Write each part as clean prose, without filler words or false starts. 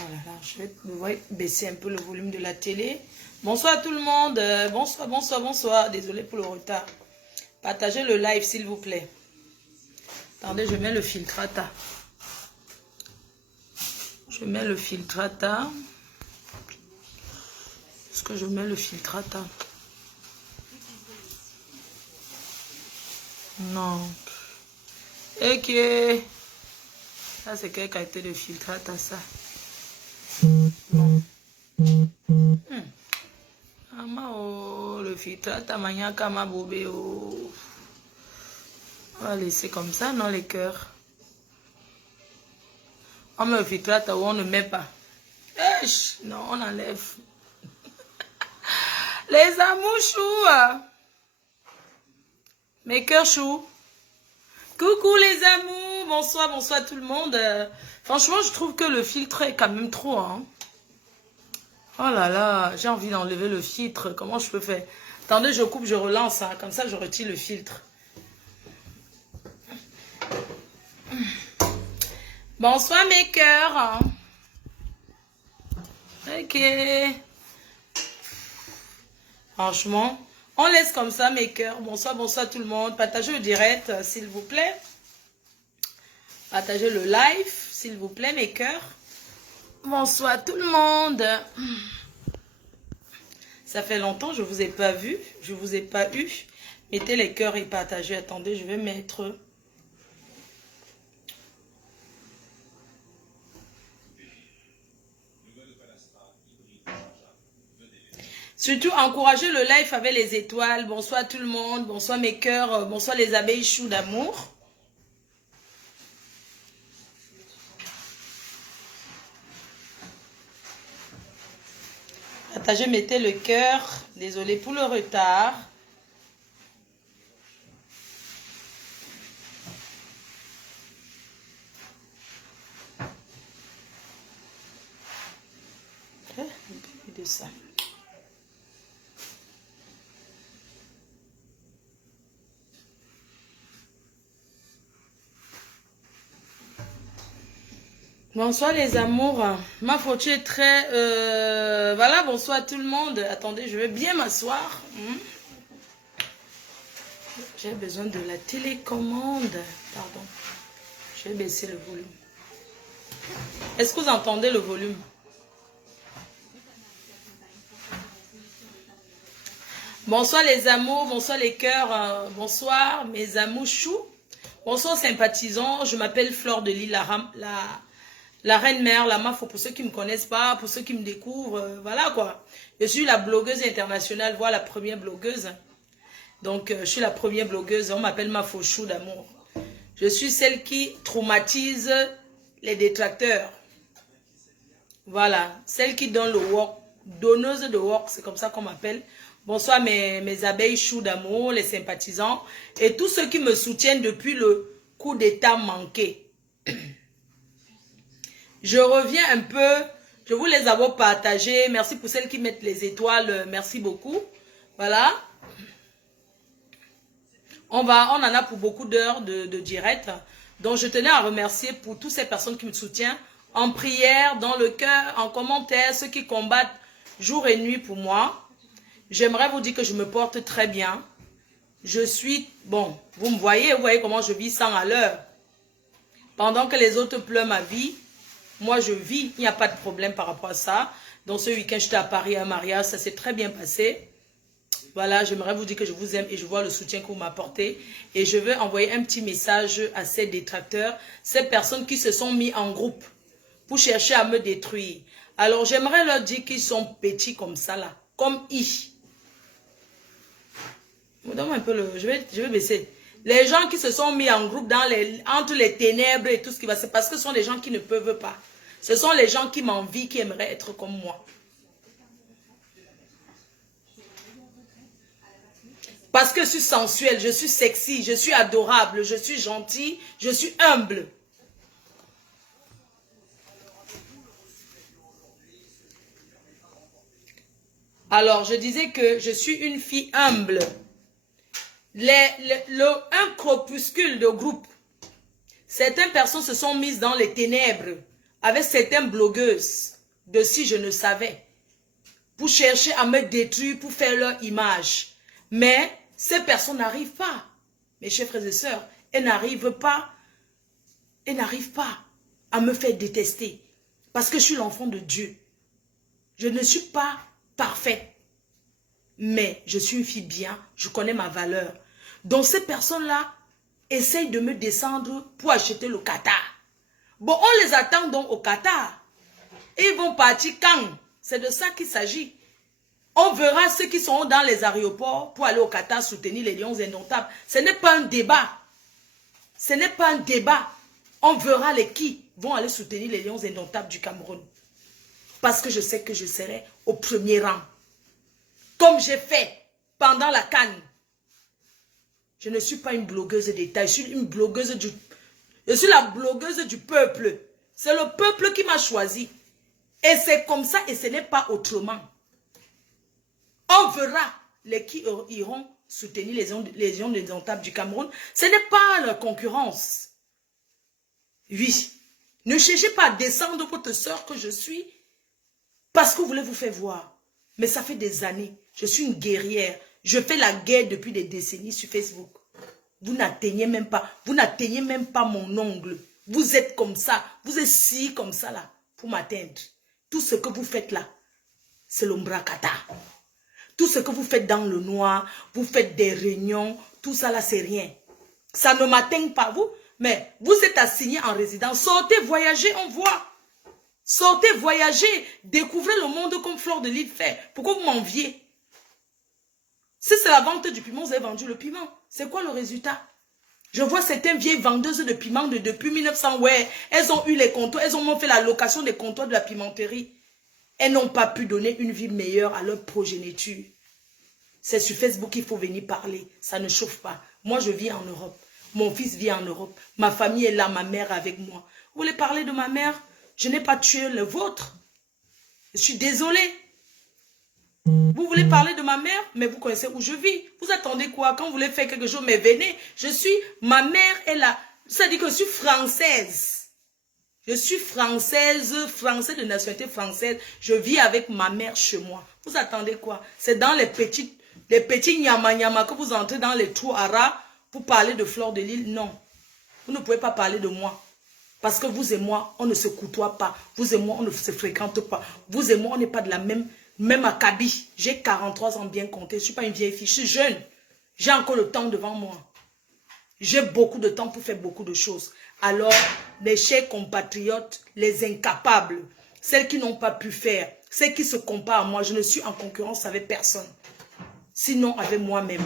là là, je vais baisser un peu le volume de la télé. Bonsoir tout le monde. Bonsoir, bonsoir, bonsoir. Désolé pour le retard. Partagez le live s'il vous plaît. Attendez, je mets le filtrata. Je mets le filtrata. Est-ce que je mets le filtrata? Non. Ok. Ça, c'est quelle qualité de filtrata, ça? Non. Oh, le filtrata, maniaka, ma bobé. Oh. On va laisser comme ça, non, les cœurs. On met le filtrata ou on ne met pas. Non, on enlève. Les amours choux. Mes cœurs choux. Coucou les amours. Bonsoir, bonsoir tout le monde. Franchement, je trouve que le filtre est quand même trop. Hein. Oh là là, j'ai envie d'enlever le filtre. Comment je peux faire? Attendez, je coupe, je relance. Hein. Comme ça, je retire le filtre. Bonsoir mes cœurs. Ok. Franchement, on laisse comme ça mes cœurs. Bonsoir, bonsoir tout le monde. Partagez le direct, s'il vous plaît. Partagez le live, s'il vous plaît mes cœurs. Bonsoir tout le monde. Ça fait longtemps, je ne vous ai pas vu. Je ne vous ai pas eu. Mettez les cœurs et partagez. Attendez, je vais mettre... Surtout, encouragez le live avec les étoiles. Bonsoir tout le monde. Bonsoir mes cœurs. Bonsoir les abeilles choux d'amour. Partagez, mettez le cœur. Désolé pour le retard. Un peu de ça. Bonsoir les amours. Ma photo est très... Voilà, bonsoir tout le monde. Attendez, je vais bien m'asseoir. J'ai besoin de la télécommande. Pardon. Je vais baisser le volume. Est-ce que vous entendez le volume? Bonsoir les amours, bonsoir les cœurs. Bonsoir mes amours choux. Bonsoir sympathisants. Je m'appelle Fleur de Lille, la reine mère, la mafo, pour ceux qui ne me connaissent pas, pour ceux qui me découvrent, voilà quoi. Je suis la blogueuse internationale, voilà la première blogueuse. Donc, je suis la première blogueuse, on m'appelle Mafo Chou d'amour. Je suis celle qui traumatise les détracteurs. Voilà, celle qui donne le work, donneuse de work, c'est comme ça qu'on m'appelle. Bonsoir mes abeilles choux d'amour, les sympathisants et tous ceux qui me soutiennent depuis le coup d'état manqué. Je reviens un peu, je vous les avoir partagés. Merci pour celles qui mettent les étoiles, merci beaucoup. Voilà. On en a pour beaucoup d'heures de direct. Donc je tenais à remercier pour toutes ces personnes qui me soutiennent en prière, dans le cœur, en commentaire, ceux qui combattent jour et nuit pour moi. J'aimerais vous dire que je me porte très bien. Je suis, bon, vous voyez comment je vis 100 à l'heure. Pendant que les autres pleurent ma vie, moi je vis, il n'y a pas de problème par rapport à ça. Donc ce week-end, j'étais à Paris à un mariage, ça s'est très bien passé. Voilà, j'aimerais vous dire que je vous aime et je vois le soutien que vous m'apportez. Et je veux envoyer un petit message à ces détracteurs, ces personnes qui se sont mis en groupe pour chercher à me détruire. Alors j'aimerais leur dire qu'ils sont petits comme ça là, comme I. Donne-moi un peu le... Je vais baisser. Les gens qui se sont mis en groupe entre les ténèbres et tout ce qui va se passer, parce que ce sont des gens qui ne peuvent pas. Ce sont les gens qui m'envient, qui aimeraient être comme moi. Parce que je suis sensuelle, je suis sexy, je suis adorable, je suis gentille, je suis humble. Alors, je disais que je suis une fille humble. Un crépuscule de groupe. Certaines personnes se sont mises dans les ténèbres avec certaines blogueuses de si je ne savais, pour chercher à me détruire, pour faire leur image. Mais ces personnes n'arrivent pas. Mes chers frères et sœurs, elles n'arrivent pas à me faire détester. Parce que je suis l'enfant de Dieu. Je ne suis pas parfaite. Mais je suis une fille bien, je connais ma valeur. Donc ces personnes-là essayent de me descendre pour acheter le Qatar. Bon, on les attend donc au Qatar. Et ils vont partir quand? C'est de ça qu'il s'agit. On verra ceux qui sont dans les aéroports pour aller au Qatar soutenir les lions indomptables. Ce n'est pas un débat. Ce n'est pas un débat. On verra les qui vont aller soutenir les lions indomptables du Cameroun. Parce que je sais que je serai au premier rang. Comme j'ai fait pendant la CAN. Je ne suis pas une blogueuse d'État. Je suis une blogueuse du... Je suis la blogueuse du peuple. C'est le peuple qui m'a choisi. Et c'est comme ça et ce n'est pas autrement. On verra les qui iront soutenir les lions indomptables du Cameroun. Ce n'est pas la concurrence. Oui. Ne cherchez pas à descendre votre sœur que je suis parce que vous voulez vous faire voir. Mais ça fait des années. Je suis une guerrière. Je fais la guerre depuis des décennies sur Facebook. Vous n'atteignez même pas. Vous n'atteignez même pas mon ongle. Vous êtes comme ça. Vous êtes si comme ça là pour m'atteindre. Tout ce que vous faites là, c'est l'ombrakata. Tout ce que vous faites dans le noir, vous faites des réunions, tout ça là, c'est rien. Ça ne m'atteint pas, vous. Mais vous êtes assigné en résidence. Sortez, voyagez, on voit. Sortez, voyagez, découvrez le monde comme Fleur de Lys fait. Pourquoi vous m'enviez? Si c'est la vente du piment, vous avez vendu le piment. C'est quoi le résultat? Je vois certaines vieilles vendeuses de piment depuis 1900. Ouais, elles ont eu les comptoirs, elles ont fait la location des comptoirs de la pimenterie. Elles n'ont pas pu donner une vie meilleure à leur progéniture. C'est sur Facebook qu'il faut venir parler. Ça ne chauffe pas. Moi, je vis en Europe. Mon fils vit en Europe. Ma famille est là, ma mère avec moi. Vous voulez parler de ma mère? Je n'ai pas tué le vôtre. Je suis désolée. Vous voulez parler de ma mère, mais vous connaissez où je vis. Vous attendez quoi? Quand vous voulez faire quelque chose, mais venez. Ma mère est là. Ça dit que je suis française. Je suis française de nationalité française. Je vis avec ma mère chez moi. Vous attendez quoi? C'est dans les petits nyama que vous entrez dans les trous arabes pour parler de Fleur de Lys. Non. Vous ne pouvez pas parler de moi. Parce que vous et moi, on ne se côtoie pas. Vous et moi, on ne se fréquente pas. Vous et moi, on n'est pas de la même acabit. J'ai 43 ans bien compté. Je ne suis pas une vieille fille. Je suis jeune. J'ai encore le temps devant moi. J'ai beaucoup de temps pour faire beaucoup de choses. Alors, mes chers compatriotes, les incapables, celles qui n'ont pas pu faire, celles qui se comparent à moi, je ne suis en concurrence avec personne. Sinon, avec moi-même.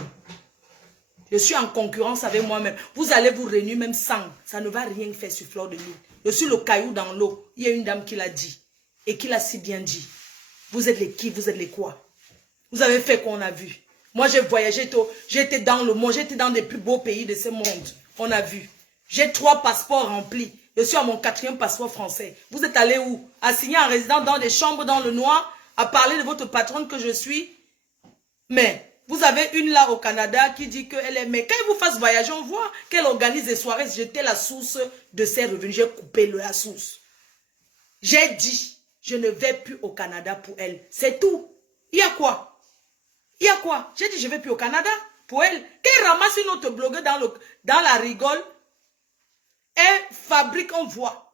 Je suis en concurrence avec moi-même. Vous allez vous réunir même sans. Ça ne va rien faire sur Fleur de Lys. Je suis le caillou dans l'eau. Il y a une dame qui l'a dit. Et qui l'a si bien dit. Vous êtes les qui? Vous êtes les quoi? Vous avez fait qu'on a vu. Moi, j'ai voyagé. J'étais dans le monde. J'étais dans les plus beaux pays de ce monde. On a vu. J'ai 3 passeports remplis. Je suis à mon 4e passeport français. Vous êtes allé où? Assigné en résidence dans des chambres dans le noir, à parler de votre patronne que je suis. Mais vous avez une là au Canada qui dit qu'elle est... Mais quand elle vous fasse voyager, on voit qu'elle organise des soirées. J'étais la source de ses revenus. J'ai coupé la source. J'ai dit, je ne vais plus au Canada pour elle. C'est tout. Il y a quoi? Il y a quoi? J'ai dit, je ne vais plus au Canada pour elle. Qu'elle ramasse une autre blogueuse dans la rigole. Elle fabrique, on voit.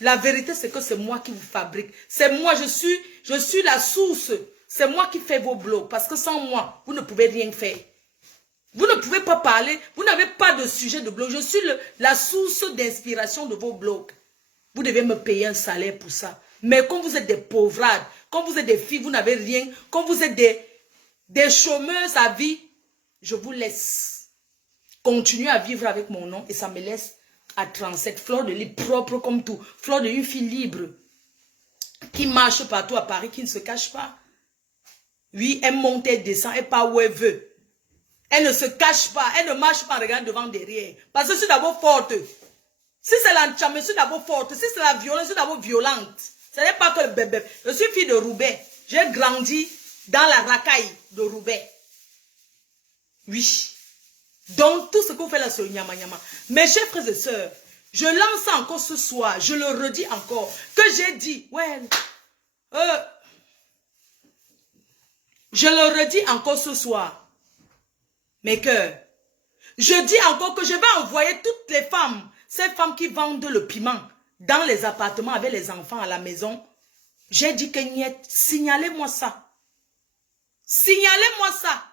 La vérité, c'est que c'est moi qui vous fabrique. C'est moi, je suis la source. C'est moi qui fais vos blogs. Parce que sans moi, vous ne pouvez rien faire. Vous ne pouvez pas parler. Vous n'avez pas de sujet de blog. Je suis la source d'inspiration de vos blogs. Vous devez me payer un salaire pour ça. Mais quand vous êtes des pauvrades, quand vous êtes des filles, vous n'avez rien. Quand vous êtes des chômeuses à vie, je vous laisse continuer à vivre avec mon nom et ça me laisse à 37. Fleur de Lys propre comme tout. Fleur de Lys, une fille libre qui marche partout à Paris, qui ne se cache pas. Oui, elle monte, elle descend, elle part où elle veut. Elle ne se cache pas, elle ne marche pas en regardant devant, derrière. Parce que je suis d'abord forte. Si c'est l'enchame, je suis d'abord forte. Si c'est la violence, je suis d'abord violente. Ce n'est pas que le bébé. Je suis fille de Roubaix. J'ai grandi dans la racaille de Roubaix. Oui. Donc, tout ce qu'on fait là, c'est le nyama nyama. Mes chers frères et sœurs, Je lance ça encore ce soir. Je le redis encore. Que j'ai dit. Ouais. Je le redis encore ce soir. Mes cœurs. Je dis encore que je vais envoyer toutes les femmes. Ces femmes qui vendent le piment dans les appartements avec les enfants à la maison. J'ai dit que niet, signalez-moi ça. Signalez-moi ça.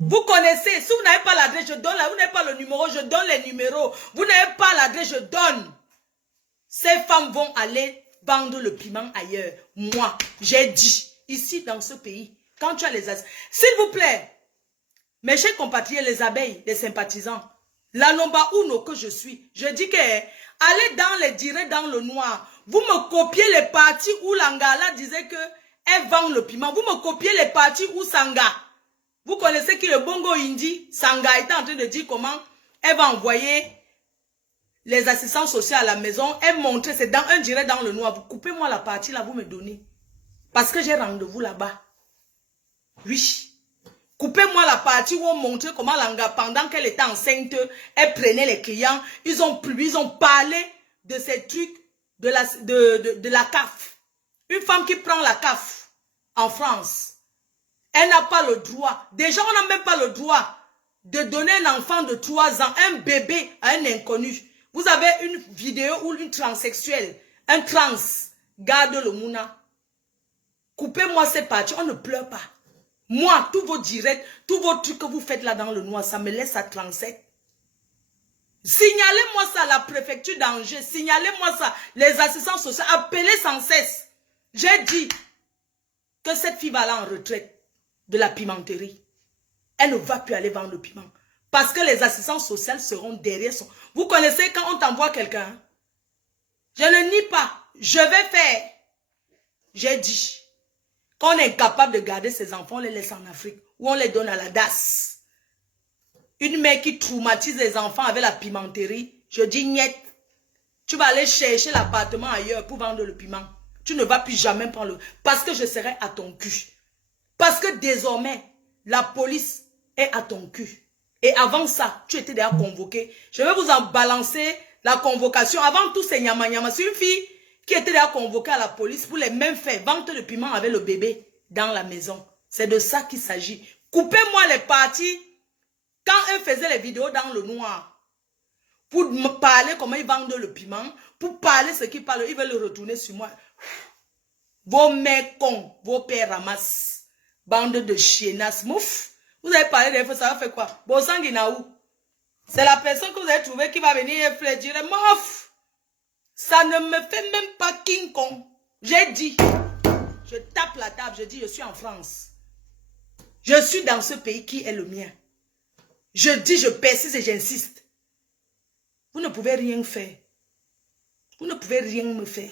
Vous connaissez, si vous n'avez pas l'adresse, je donne là. Vous n'avez pas le numéro, je donne les numéros. Vous n'avez pas l'adresse, je donne. Ces femmes vont aller vendre le piment ailleurs. Moi, j'ai dit, ici dans ce pays, quand tu as les... S'il vous plaît, mes chers compatriotes, les abeilles, les sympathisants, la Nomba Uno que je suis, je dis que allez dans les directs dans le noir. Vous me copiez les parties où Langala disait que elle vend le piment. Vous me copiez les parties où Sanga. Vous connaissez qui le Bongo Indi, Sanga était en train de dire comment elle va envoyer les assistants sociaux à la maison. Elle montrait, c'est dans un direct dans le noir. Vous coupez-moi la partie là, vous me donnez. Parce que j'ai rendez-vous là-bas. Oui. Coupez-moi la partie où on montrait comment Langa, pendant qu'elle était enceinte, elle prenait les clients. Ils ont parlé de ces trucs de la CAF. Une femme qui prend la CAF en France. Elle n'a pas le droit. Déjà, on n'a même pas le droit de donner un enfant de 3 ans, un bébé à un inconnu. Vous avez une vidéo où une transsexuelle, un trans, garde le mouna. Coupez-moi ces parties, on ne pleure pas. Moi, tous vos directs, tous vos trucs que vous faites là dans le noir, ça me laisse à 37. Signalez-moi ça à la préfecture d'Angers. Signalez-moi ça, les assistants sociaux. Appelez sans cesse. J'ai dit que cette fille va aller en retraite de la pimenterie. Elle ne va plus aller vendre le piment. Parce que les assistants sociaux seront derrière son... Vous connaissez quand on t'envoie quelqu'un? Je ne nie pas. Je vais faire. J'ai dit. Quand on est incapable de garder ses enfants, on les laisse en Afrique. Ou on les donne à la DAS. Une mère qui traumatise les enfants avec la pimenterie. Je dis niet. Tu vas aller chercher l'appartement ailleurs pour vendre le piment. Tu ne vas plus jamais prendre le... Parce que je serai à ton cul. Parce que désormais, la police est à ton cul. Et avant ça, tu étais déjà convoqué. Je vais vous en balancer la convocation. Avant tout, c'est Nyama Nyama. C'est une fille qui était déjà convoquée à la police pour les mêmes faits. Vente de piment avec le bébé dans la maison. C'est de ça qu'il s'agit. Coupez-moi les parties quand elle faisait les vidéos dans le noir. Pour me parler comment ils vendent le piment. Pour parler ce qu'ils parlent. Ils veulent le retourner sur moi. Vos mères cons, vos pères ramassent. Bande de chiennas, mouf. Vous avez parlé des fois, ça va faire quoi? Bosanginaou. C'est la personne que vous avez trouvée qui va venir et dire, mouf. Ça ne me fait même pas King Kong. J'ai dit. Je tape la table, je dis, je suis en France. Je suis dans ce pays qui est le mien. Je dis, je persiste et j'insiste. Vous ne pouvez rien faire. Vous ne pouvez rien me faire.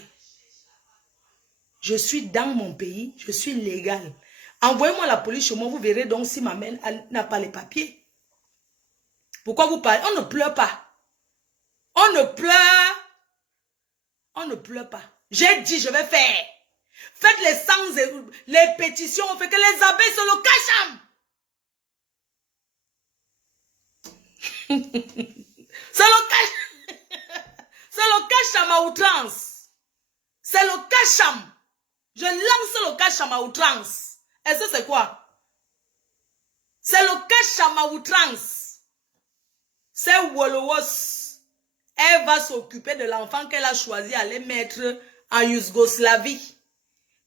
Je suis dans mon pays, je suis légal. Envoyez-moi la police chez moi, vous verrez donc si ma mère n'a pas les papiers. Pourquoi vous parlez? On ne pleure pas. On ne pleure. On ne pleure pas. J'ai dit, je vais faire. Faites les sangs et les pétitions, on fait que les abeilles se le cachent. C'est le cacham. C'est le cacham à outrance. C'est le cacham. Je lance le cacham à outrance. Et ça, c'est quoi? C'est le cacham à outrance. C'est Wolowos. Elle va s'occuper de l'enfant qu'elle a choisi à les mettre en Yougoslavie.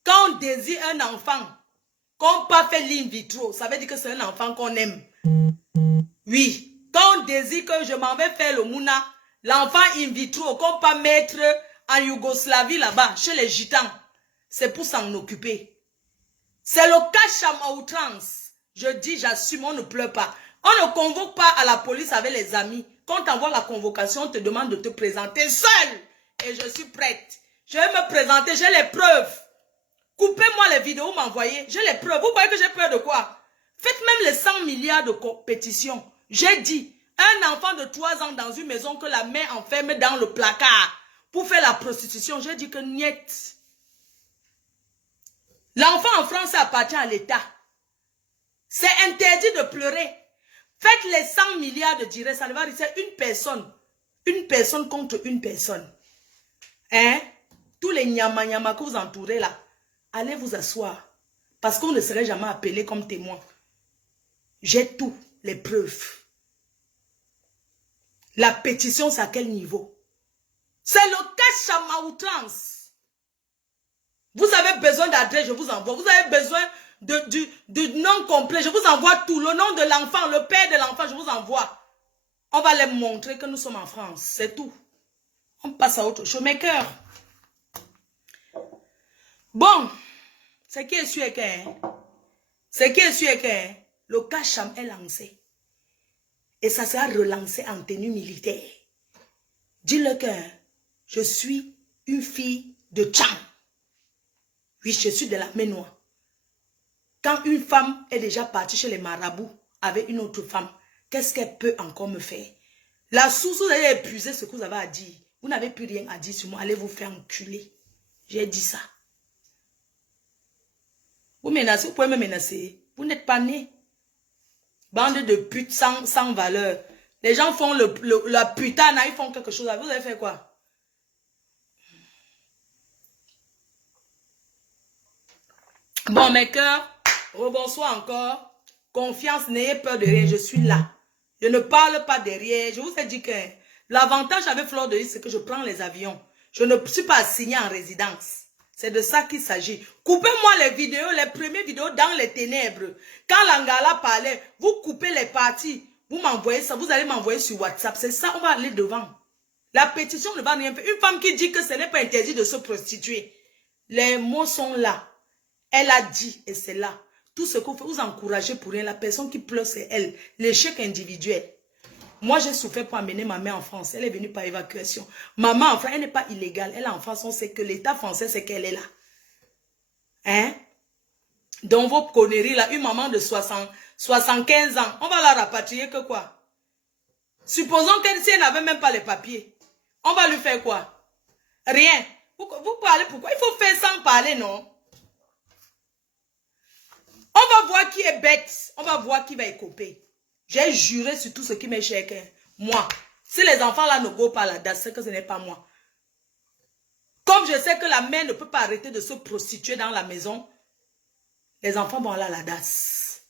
Quand on désire un enfant, qu'on n'a pas fait l'in vitro, ça veut dire que c'est un enfant qu'on aime. Oui. Quand on désire que je m'en vais faire le mouna, l'enfant in vitro, qu'on n'a pas mettre en Yougoslavie là-bas, chez les gitans, c'est pour s'en occuper. C'est le cacham à outrance. Je dis, j'assume, on ne pleure pas. On ne convoque pas à la police avec les amis. Quand on t'envoie la convocation, on te demande de te présenter seul. Et je suis prête. Je vais me présenter, j'ai les preuves. Coupez-moi les vidéos, m'envoyez. J'ai les preuves. Vous voyez que j'ai peur de quoi? Faites même les 100 milliards de compétitions. J'ai dit, un enfant de 3 ans dans une maison que la mère enferme dans le placard pour faire la prostitution. J'ai dit que niet. L'enfant en France appartient à l'État. C'est interdit de pleurer. Faites les 100 milliards de directs, ça ne va rester une personne Une personne contre une personne. Hein? Tous les nyama que vous entourez là, allez vous asseoir. Parce qu'on ne serait jamais appelé comme témoin. J'ai tout, les preuves. La pétition, c'est à quel niveau? C'est le cash à ma outrance. Vous avez besoin d'adresse, je vous envoie. Vous avez besoin de nom complet, je vous envoie tout. Le nom de l'enfant, le père de l'enfant, je vous envoie. On va les montrer que nous sommes en France. C'est tout. On passe à autre chose. Mes cœurs. Bon. Ce qui est sûr est que le Kacham est lancé. Et ça sera relancé en tenue militaire. Dis-le que je suis une fille de Tcham. Oui, je suis de la Ménois. Quand une femme est déjà partie chez les marabouts avec une autre femme, qu'est-ce qu'elle peut encore me faire? La source, vous allez épuiser ce que vous avez à dire. Vous n'avez plus rien à dire sur moi. Allez vous faire enculer. J'ai dit ça. Vous menacez, vous pouvez me menacer. Vous n'êtes pas né. Bande de putes sans valeur. Les gens font la putain, ils font quelque chose. Vous avez fait quoi? Bon, mes cœurs, rebonsoir encore. Confiance, n'ayez peur de rien. Je suis là. Je ne parle pas derrière. Je vous ai dit que l'avantage avec Fleur de Lys, c'est que je prends les avions. Je ne suis pas assignée en résidence. C'est de ça qu'il s'agit. Coupez-moi les vidéos, les premières vidéos dans les ténèbres. Quand Langala parlait, vous coupez les parties. Vous m'envoyez ça, vous allez m'envoyer sur WhatsApp. C'est ça, on va aller devant. La pétition ne va rien faire. Une femme qui dit que ce n'est pas interdit de se prostituer. Les mots sont là. Elle a dit et c'est là. Tout ce que vous faites, vous encouragez pour rien. La personne qui pleure, c'est elle. L'échec individuel. Moi, j'ai souffert pour amener ma mère en France. Elle est venue par évacuation. Maman, enfin, elle n'est pas illégale. Elle est en France. On sait que l'État français, c'est qu'elle est là. Hein? Dans vos conneries, là, une maman de 75 ans, on va la rapatrier que quoi? Supposons qu'elle, si elle n'avait même pas les papiers, on va lui faire quoi? Rien. Vous parlez pourquoi? Il faut faire sans parler, non? On va voir qui est bête. On va voir qui va écoper. J'ai juré sur tout ce qui m'est cher. Moi, si les enfants là ne go pas à la DAS, c'est que ce n'est pas moi. Comme je sais que la mère ne peut pas arrêter de se prostituer dans la maison, les enfants vont aller à la DAS.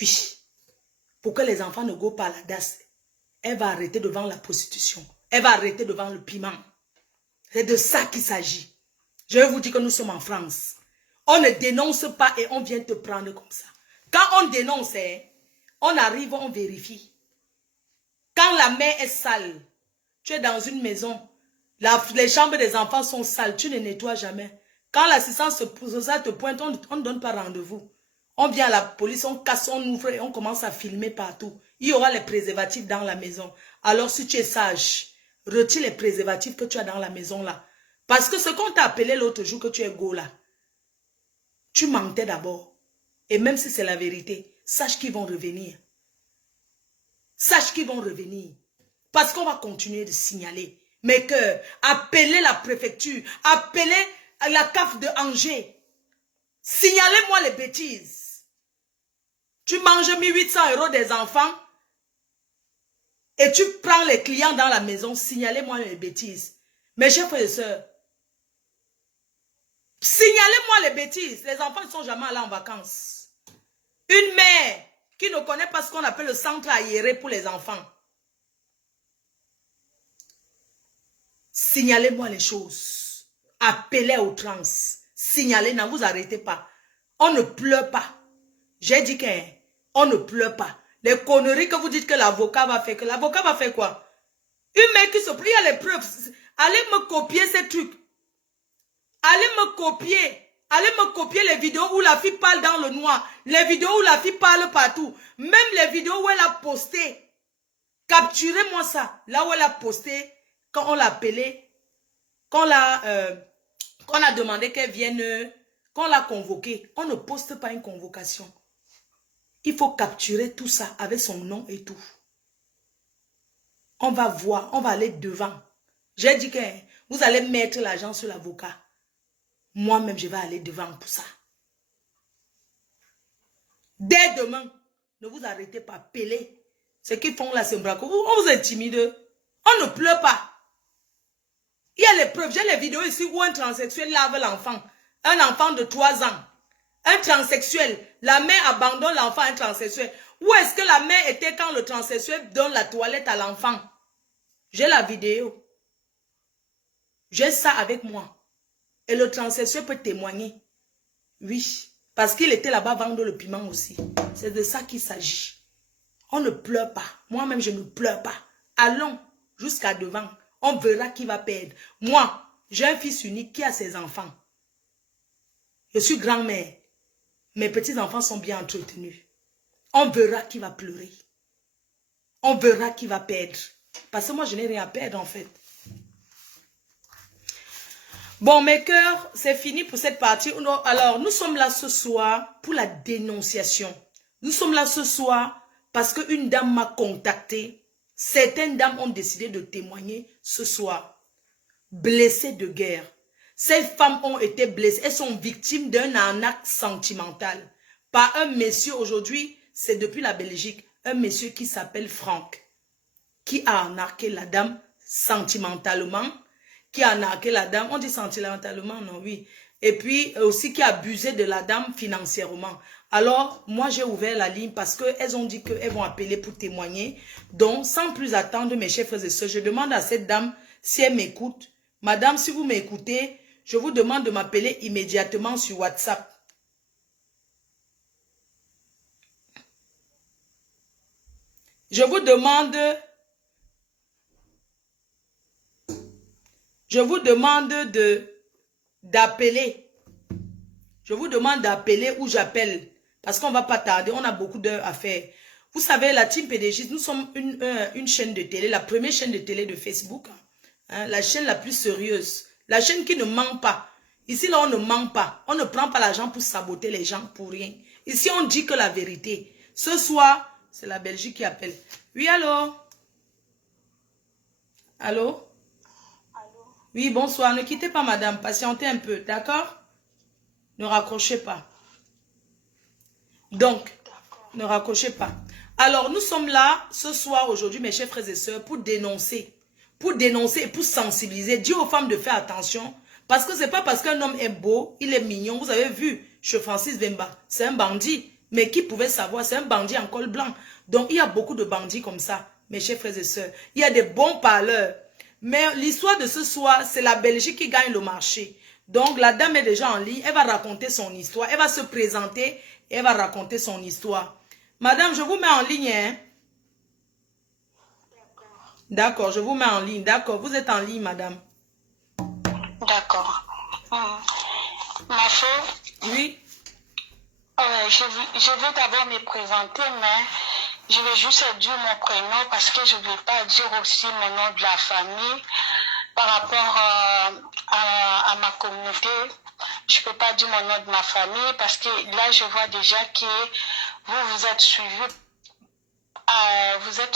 Oui. Pour que les enfants ne go pas à la DAS, elle va arrêter devant la prostitution. Elle va arrêter devant le piment. C'est de ça qu'il s'agit. Je vais vous dire que nous sommes en France. On ne dénonce pas et on vient te prendre comme ça. Quand on dénonce, on arrive, on vérifie. Quand la main est sale, tu es dans une maison, les chambres des enfants sont sales, tu ne nettoies jamais. Quand l'assistance sociale te pointe, on ne donne pas rendez-vous. On vient à la police, on casse, on ouvre et on commence à filmer partout. Il y aura les préservatifs dans la maison. Alors si tu es sage, retire les préservatifs que tu as dans la maison là. Parce que ce qu'on t'a appelé l'autre jour que tu es go là, tu mentais d'abord. Et même si c'est la vérité, sache qu'ils vont revenir. Sache qu'ils vont revenir. Parce qu'on va continuer de signaler. Mais que, appelez la préfecture, appelez la CAF de Angers. Signalez-moi les bêtises. Tu manges 1800 € des enfants et tu prends les clients dans la maison. Signalez-moi les bêtises. Mes chers frères et sœurs, signalez-moi les bêtises. Les enfants ne sont jamais allés en vacances. Une mère qui ne connaît pas ce qu'on appelle le centre aéré pour les enfants. Signalez-moi les choses. Appelez aux trans. Signalez, ne vous arrêtez pas. On ne pleure pas. J'ai dit qu'on ne pleure pas. Les conneries que vous dites que l'avocat va faire, quoi? Une mère qui se plie, il y a les preuves. Allez me copier ces trucs. Allez me copier les vidéos où la fille parle dans le noir. Les vidéos où la fille parle partout. Même les vidéos où elle a posté. Capturez-moi ça. Là où elle a posté, quand on l'a appelée, qu'on a demandé qu'elle vienne, qu'on l'a convoquée. On ne poste pas une convocation. Il faut capturer tout ça avec son nom et tout. On va voir, on va aller devant. J'ai dit que vous allez mettre l'argent sur l'avocat. Moi-même, je vais aller devant pour ça. Dès demain, ne vous arrêtez pas, appeler. Ce qu'ils font là, c'est un braco. On vous intimide. On ne pleure pas. Il y a les preuves, j'ai les vidéos ici où un transsexuel lave l'enfant. Un enfant de 3 ans. Un transsexuel. La mère abandonne l'enfant à un transsexuel. Où est-ce que la mère était quand le transsexuel donne la toilette à l'enfant? J'ai la vidéo. J'ai ça avec moi. Et le transsexuel peut témoigner. Oui. Parce qu'il était là-bas vendre le piment aussi. C'est de ça qu'il s'agit. On ne pleure pas. Moi-même, je ne pleure pas. Allons jusqu'à devant. On verra qui va perdre. Moi, j'ai un fils unique qui a ses enfants. Je suis grand-mère. Mes petits-enfants sont bien entretenus. On verra qui va pleurer. On verra qui va perdre. Parce que moi, je n'ai rien à perdre en fait. Bon, mes cœurs, c'est fini pour cette partie. Alors, nous sommes là ce soir pour la dénonciation. Nous sommes là ce soir parce qu'une dame m'a contacté. Certaines dames ont décidé de témoigner ce soir. Blessées de guerre. Ces femmes ont été blessées. Elles sont victimes d'un arnaque sentimental. Par un monsieur aujourd'hui, c'est depuis la Belgique, un monsieur qui s'appelle Franck, qui a arnaqué la dame sentimentalement, qui a arnaqué la dame, on dit sentimentalement, non, oui. Et puis aussi qui a abusé de la dame financièrement. Alors, moi j'ai ouvert la ligne parce qu'elles ont dit qu'elles vont appeler pour témoigner. Donc, sans plus attendre, mes chers frères et sœurs, je demande à cette dame si elle m'écoute. Madame, si vous m'écoutez, je vous demande de m'appeler immédiatement sur WhatsApp. Je vous demande d'appeler. Je vous demande d'appeler ou j'appelle. Parce qu'on ne va pas tarder, on a beaucoup d'heures à faire. Vous savez, la Team PDG, nous sommes une chaîne de télé, la première chaîne de télé de Facebook. Hein, la chaîne la plus sérieuse. La chaîne qui ne ment pas. Ici, là, on ne ment pas. On ne prend pas l'argent pour saboter les gens pour rien. Ici, on dit que la vérité. Ce soir, c'est la Belgique qui appelle. Oui, allô? Allô? Allô? Oui, bonsoir. Ne quittez pas, madame. Patientez un peu, d'accord? Ne raccrochez pas. Donc, ne raccrochez pas. Alors, nous sommes là ce soir, aujourd'hui, mes chers frères et sœurs, pour dénoncer. Pour dénoncer et pour sensibiliser. Dire aux femmes de faire attention. Parce que ce n'est pas parce qu'un homme est beau, il est mignon. Vous avez vu, chez Francis Vemba, c'est un bandit. Mais qui pouvait savoir, c'est un bandit en col blanc. Donc, il y a beaucoup de bandits comme ça, mes chers frères et sœurs. Il y a des bons parleurs. Mais l'histoire de ce soir, c'est la Belgique qui gagne le marché. Donc, la dame est déjà en ligne. Elle va raconter son histoire. Elle va se présenter et elle va raconter son histoire. Madame, je vous mets en ligne. Hein? D'accord, je vous mets en ligne. D'accord, vous êtes en ligne, madame. D'accord. Ma soeur, Oui. je veux d'abord me présenter, mais je vais juste dire mon prénom parce que je ne vais pas dire aussi mon nom de la famille par rapport à ma communauté. Je ne peux pas dire mon nom de ma famille parce que là, je vois déjà que vous êtes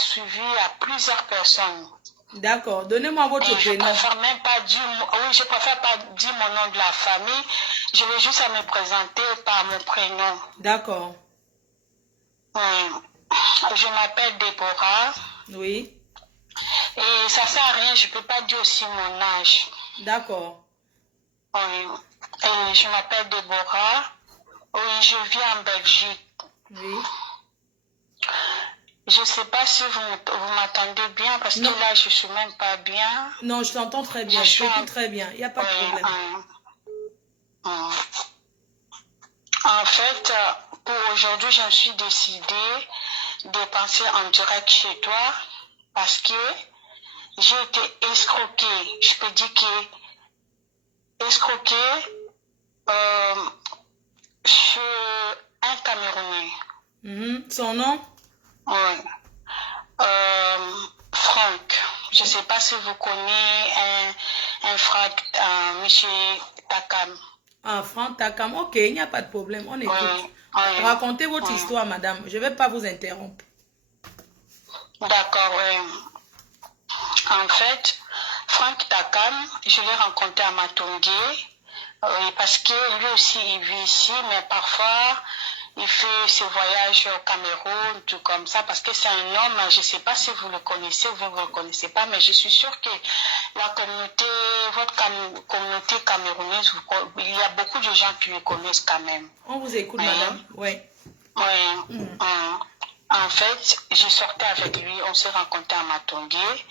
suivi à plusieurs personnes. D'accord, donnez-moi votre prénom. Je préfère même pas dire, oui, je préfère pas dire mon nom de la famille. Je vais juste me présenter par mon prénom. D'accord. Je m'appelle Déborah. Oui. Et ça sert à rien, je peux pas dire aussi mon âge. D'accord. Oui. Et je m'appelle Déborah. Oui, je vis en Belgique. Oui. Je ne sais pas si vous m'attendez bien parce Non. que là, je ne suis même pas bien. Non, je t'entends très bien. Je t'écoute très bien. Il n'y a pas de problème. En fait, pour aujourd'hui, je me suis décidée de passer en direct chez toi parce que j'ai été escroquée. Je peux dire que escroquée chez un Camerounais. Son nom? Oui. Franck. Je ne sais pas si vous connaissez un Franck, monsieur Takam. Ah, Franck Takam. Ok, il n'y a pas de problème. On écoute. Oui. Racontez votre histoire, madame. Je ne vais pas vous interrompre. D'accord, oui. En fait, Franck Takam, je l'ai rencontré à Matongé. Oui, parce que lui aussi, il vit ici, mais parfois, Il fait ses voyages au Cameroun, tout comme ça, parce que c'est un homme, je ne sais pas si vous le connaissez ou vous ne le connaissez pas, mais je suis sûre que la communauté, communauté camerounaise, il y a beaucoup de gens qui le connaissent quand même. On vous écoute, madame. Oui. Oui. En fait, je sortais avec lui, on s'est rencontrés à Matongué.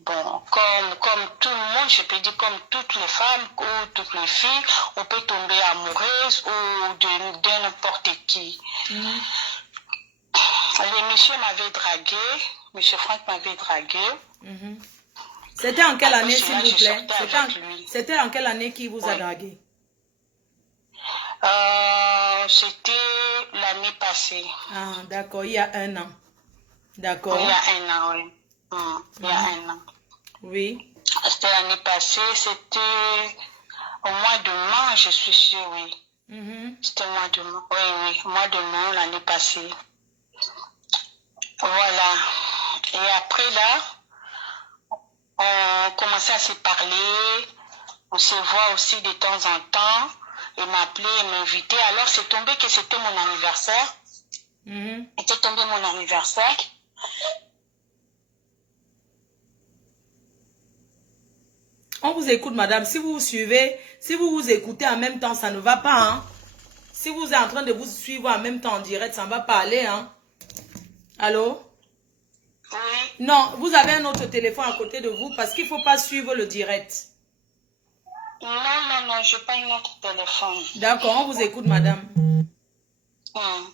Bon, comme tout le monde, je peux dire comme toutes les femmes ou toutes les filles, on peut tomber amoureuse ou de n'importe qui. Le monsieur m'avait dragué, monsieur Franck m'avait dragué. C'était en quelle année, s'il vous plaît? C'était en quelle année qu'il vous a dragué? C'était l'année passée. Ah, d'accord, il y a un an. D'accord. Il y a un an, oui. Il y a un an. Oui. C'était l'année passée, c'était au mois de mai, je suis sûre, oui. C'était au mois de mai, oui, mois de mai, l'année passée. Voilà. Et après là, on commençait à se parler, on se voit aussi de temps en temps. Il m'appelait, il m'invitait. Alors c'est tombé que c'était mon anniversaire. C'était tombé mon anniversaire. On vous écoute, madame. Si vous vous suivez, si vous vous écoutez en même temps, ça ne va pas, hein. Si vous êtes en train de vous suivre en même temps en direct, ça ne va pas aller, hein. Allô? Oui. Non, vous avez un autre téléphone à côté de vous parce qu'il ne faut pas suivre le direct. Non, je n'ai pas un autre téléphone. D'accord, on vous écoute, madame. Bon,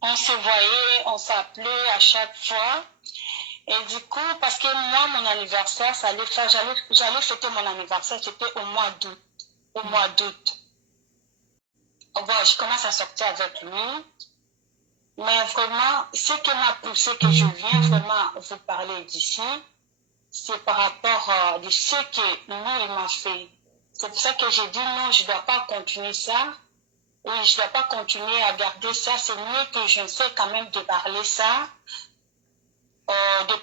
on se voyait, on s'appelait à chaque fois. Et du coup, parce que moi, mon anniversaire, j'allais fêter mon anniversaire, c'était au mois d'août. Au mois d'août. Bon, je commence à sortir avec lui. Mais vraiment, ce qui m'a poussé que je viens vraiment vous parler d'ici, c'est par rapport à ce que lui, il m'a fait. C'est pour ça que j'ai dit non, je ne dois pas continuer ça. Oui, je ne dois pas continuer à garder ça. C'est mieux que je sais quand même de parler ça. De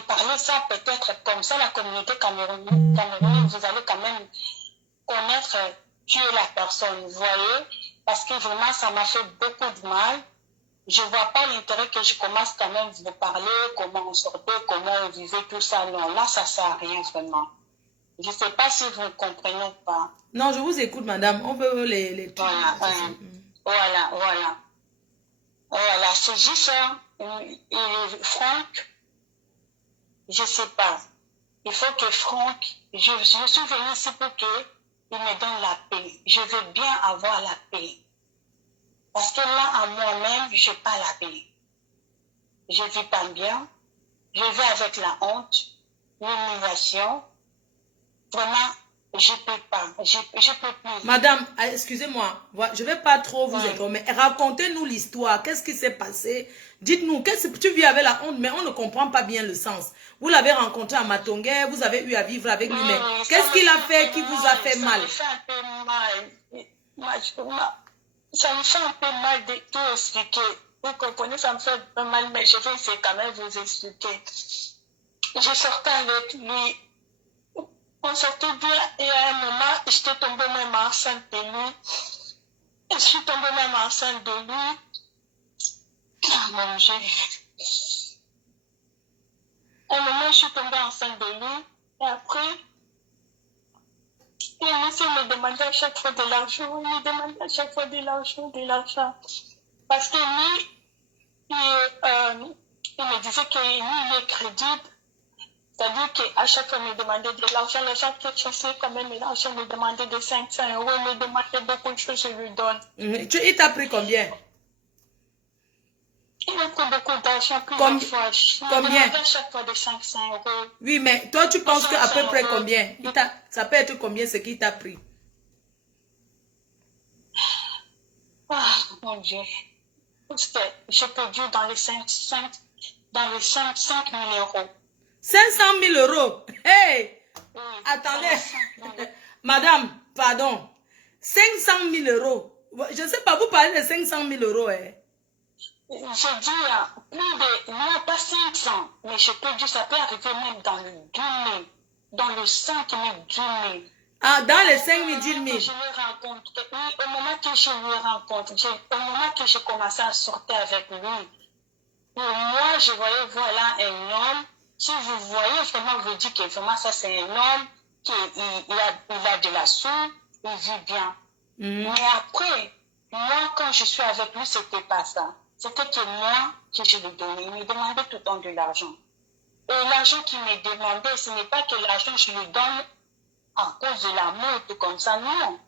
parler ça peut-être comme ça, la communauté camerounaise, vous allez quand même connaître qui est la personne, vous voyez, parce que vraiment ça m'a fait beaucoup de mal. Je ne vois pas l'intérêt que je commence quand même de vous parler, comment on sortait, comment on vivait, tout ça. Non, là ça ne sert à rien vraiment. Je ne sais pas si vous comprenez ou pas. Non, je vous écoute, madame. On veut les... Voilà, c'est juste ça. Et Franck, je ne sais pas. Il faut que Franck, je suis venue ici pour qu'il me donne la paix. Je veux bien avoir la paix. Parce que là, à moi-même, je n'ai pas la paix. Je ne vis pas bien. Je vis avec la honte, l'humiliation. Vraiment, je ne peux pas. Je ne peux plus. Madame, excusez-moi, je ne vais pas trop vous écouter, mais racontez-nous l'histoire. Qu'est-ce qui s'est passé? Dites-nous, tu vis avec la honte, mais on ne comprend pas bien le sens. Vous l'avez rencontré à Matongué, vous avez eu à vivre avec lui, mais qu'est-ce qu'il a fait qui vous a fait mal? Ça me fait un peu mal. Ça me fait un peu mal de tout expliquer. Vous comprenez, ça me fait un peu mal, mais je vais essayer quand même de vous expliquer. Je sortais avec lui. On sortait bien et à un moment, j'étais tombée même enceinte de lui. Je suis tombée même enceinte de lui. Mon Dieu. À un moment, je suis tombée enceinte de lui. Et après, il me demandait à chaque fois de l'argent. Il me demandait à chaque fois de l'argent. Parce que lui, il me disait que lui, il est crédible. C'est-à-dire qu'à chaque fois, il me demandait de l'argent. Les gens qui chassaient quand même l'argent, il me demandait de 500 euros. Il me demandait beaucoup de choses, je lui donne. Il t'a pris combien? Il a pris beaucoup d'argent plusieurs fois. Combien? Il me demandait à chaque fois de 500 euros. Oui, mais toi, tu penses qu'à peu près combien? Ça peut être combien ce qu'il t'a pris? Ah, mon Dieu. Je peux dire dans les 5 000 euros. 500 000 euros. Hey! Oui, Attendez. Madame, pardon. 500 000 euros. Je ne sais pas, vous parlez de 500 000 euros. Hein? Je dis plus de, non pas 500, mais je peux dire ça peut arriver même dans le 10 000, dans le 5 000, 10 000. Ah, dans les 5 Au 000, 10 moment que 000. je l'ai rencontré, oui, au moment que je l'ai rencontré, au moment que j'ai commencé à sortir avec lui, pour moi, je voyais, voilà, un homme. Si vous voyez, vraiment, vous dites que vraiment, ça, c'est un homme qui il a de la source, il vit bien. Mhm. Mais après, moi, quand je suis avec lui, c'était pas ça. C'était que moi, que je lui donnais. Il me demandait tout le temps de l'argent. Et l'argent qu'il me demandait, ce n'est pas que l'argent, je lui donne à cause de l'amour, tout comme ça, non.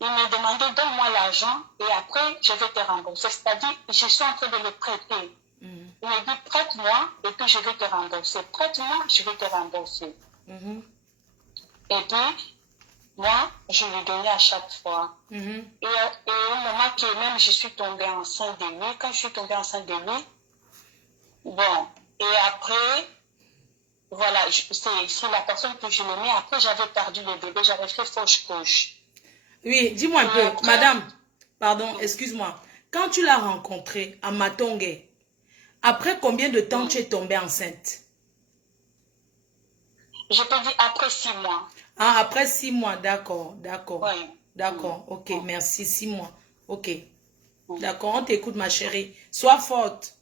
Il me demandait, donne-moi l'argent et après, je vais te rembourser. C'est-à-dire, je suis en train de le prêter. Mhm. Il me dit, prête-moi et puis je vais te rembourser. Prête-moi, je vais te rembourser. Mhm. Et puis, moi, je lui donnais à chaque fois. Mhm. Et au moment que même je suis tombée enceinte de lui, quand je suis tombée enceinte de lui, bon, et après, voilà, c'est la personne que je l'aimais. Après, j'avais perdu le bébé, j'avais fait fausse couche. Oui, dis-moi un Et peu, après, madame, pardon, excuse-moi. Quand tu l'as rencontré à Matongue, après combien de temps tu es tombée enceinte? je peux dire après 6 mois. Ah, après 6 mois, d'accord, d'accord, Oui. d'accord, ok, merci, 6 mois, ok, Mm. d'accord, on t'écoute ma chérie. Sois forte,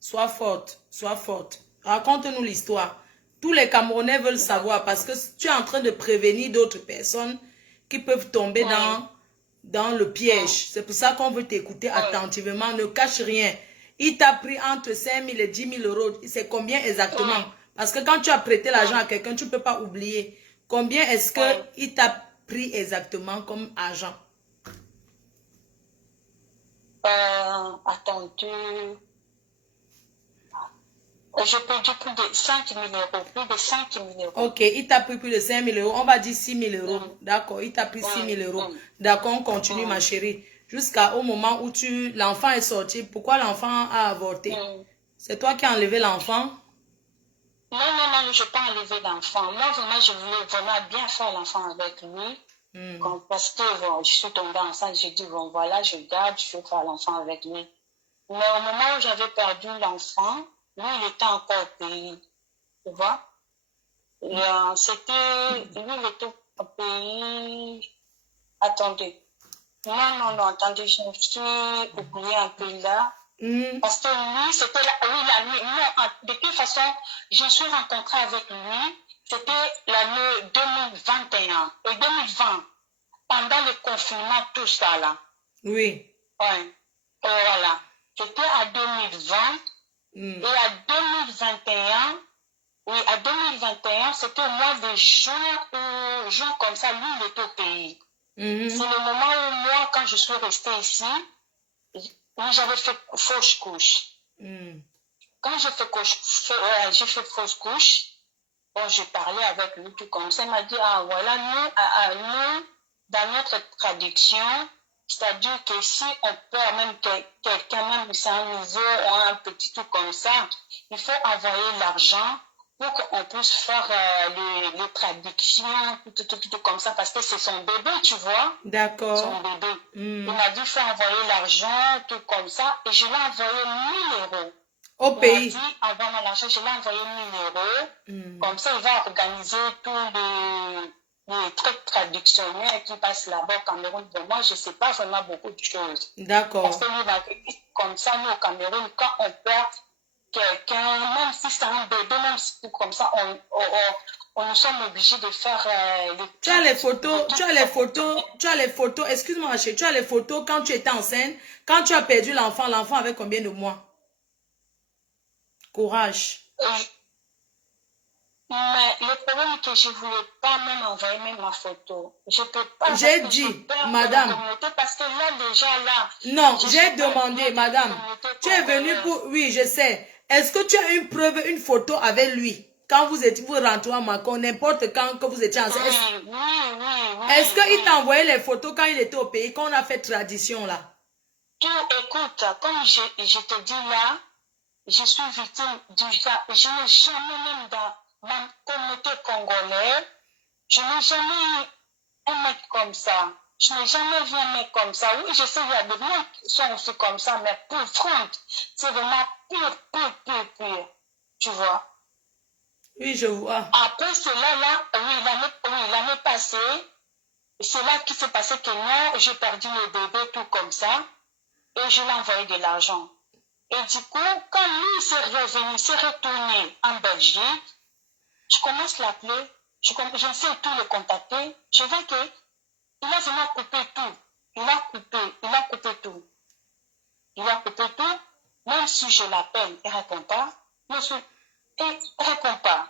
sois forte, sois forte. Raconte-nous l'histoire. Tous les Camerounais veulent savoir parce que tu es en train de prévenir d'autres personnes qui peuvent tomber Oui. dans le piège. C'est pour ça qu'on veut t'écouter Oui. attentivement. Ne cache rien. Il t'a pris entre 5 000 et 10 000 euros. C'est combien exactement? Oui. Parce que quand tu as prêté l'argent Oui. à quelqu'un, tu ne peux pas oublier. Combien est-ce Oui. qu'il t'a pris exactement comme argent? Attendez. Je peux dire plus de 5 000 euros. Plus de 5 000 euros. Ok, il t'a pris plus de 5 000 euros. On va dire 6 000 euros. Mm. D'accord, il t'a pris 6 Oui. 000 euros. Mm. D'accord, on continue, ma Mm. chérie. Jusqu'au moment où l'enfant est sorti. Pourquoi l'enfant a avorté? Mm. C'est toi qui as enlevé l'enfant? Non, non, non, je n'ai pas enlevé d'enfant. Moi, vraiment, je voulais vraiment bien faire l'enfant avec lui. Hmm. Parce que bon, je suis tombée enceinte, j'ai dit, bon, voilà, je garde, je vais faire l'enfant avec lui. Mais au moment où j'avais perdu l'enfant, lui, il était encore au pays. Tu vois? Et lui, il était au pays. Attendez. Non, non, non, attendez, je me suis oublié un peu là. Hmm. Parce que lui, c'était la nuit. Non, de toute façon, je suis rencontrée avec lui. C'était l'année 2021 et 2020, pendant le confinement, tout ça là. Oui. Ouais. Voilà. C'était à 2020 Hmm. et à 2021, oui, à 2021, c'était au mois de juin comme ça, lui, il était au pays. Mhm. C'est le moment où moi, quand je suis restée ici, oui, j'avais fait fausse couche. Hmm. Quand j'ai fait fausse couche, bon, j'ai parlé avec lui tout comme ça. Il m'a dit, ah voilà, nous, dans notre tradition, c'est-à-dire que si on perd même quelqu'un, même si c'est un nouveau ou un petit truc comme ça, il faut envoyer l'argent pour qu'on puisse faire les traductions, tout comme ça, parce que c'est son bébé, tu vois, D'accord. son bébé. Hmm. Il m'a dit, il faut envoyer l'argent, tout comme ça, et je l'ai envoyé 1 000 euros. Au Il m'a pays. dit, envoie-moi l'argent, je l'ai envoyé 1 000 euros. Hmm. Comme ça, il va organiser tous les trucs traditionnels qui passent là-bas au Cameroun. Pour moi, je ne sais pas vraiment beaucoup de choses. D'accord. Parce que lui, il a dit, comme ça, nous, au Cameroun, quand on perd quelqu'un, même si c'est un bébé, même si c'est comme ça, on nous sommes obligés de faire Tu as les photos, tu as les photos, tu as les photos, excuse-moi ma chérie, tu as les photos quand tu étais enceinte, quand tu as perdu l'enfant, l'enfant avait combien de mois? Courage. Mais le problème est que je ne voulais pas même envoyer même ma photo. Je ne peux pas. J'ai dit, madame. Parce que là, déjà là. Non, j'ai demandé, madame. Tu es venue pour. Oui, je sais. Est-ce que tu as une preuve, une photo avec lui? Quand vous rentrez à Macon, n'importe quand que vous étiez enceinte. Oui. Est-ce qu'il t'a envoyé les photos quand il était au pays, quand on a fait tradition là? Écoute, comme je te dis là, je suis victime du genre. Je n'ai jamais même dans ma communauté congolaise, je n'ai jamais eu un mec comme ça. Je n'ai jamais vu un mec comme ça. Oui, je sais, il y a des mecs qui sont aussi comme ça, mais pour front, c'est vraiment pur. Tu vois? Oui, je vois. Après cela, là, oui, l'année passée, c'est là qu'il s'est passé que non, j'ai perdu le bébé, tout comme ça. Et je lui ai envoyé de l'argent. Et du coup, quand lui s'est revenu, s'est retourné en Belgique, je commence à l'appeler, j'essaie de tout le contacter. Je vois qu'il a vraiment coupé tout. Il a coupé tout. Il a coupé tout. Même si je l'appelle, il ne répond pas. Il ne répond pas.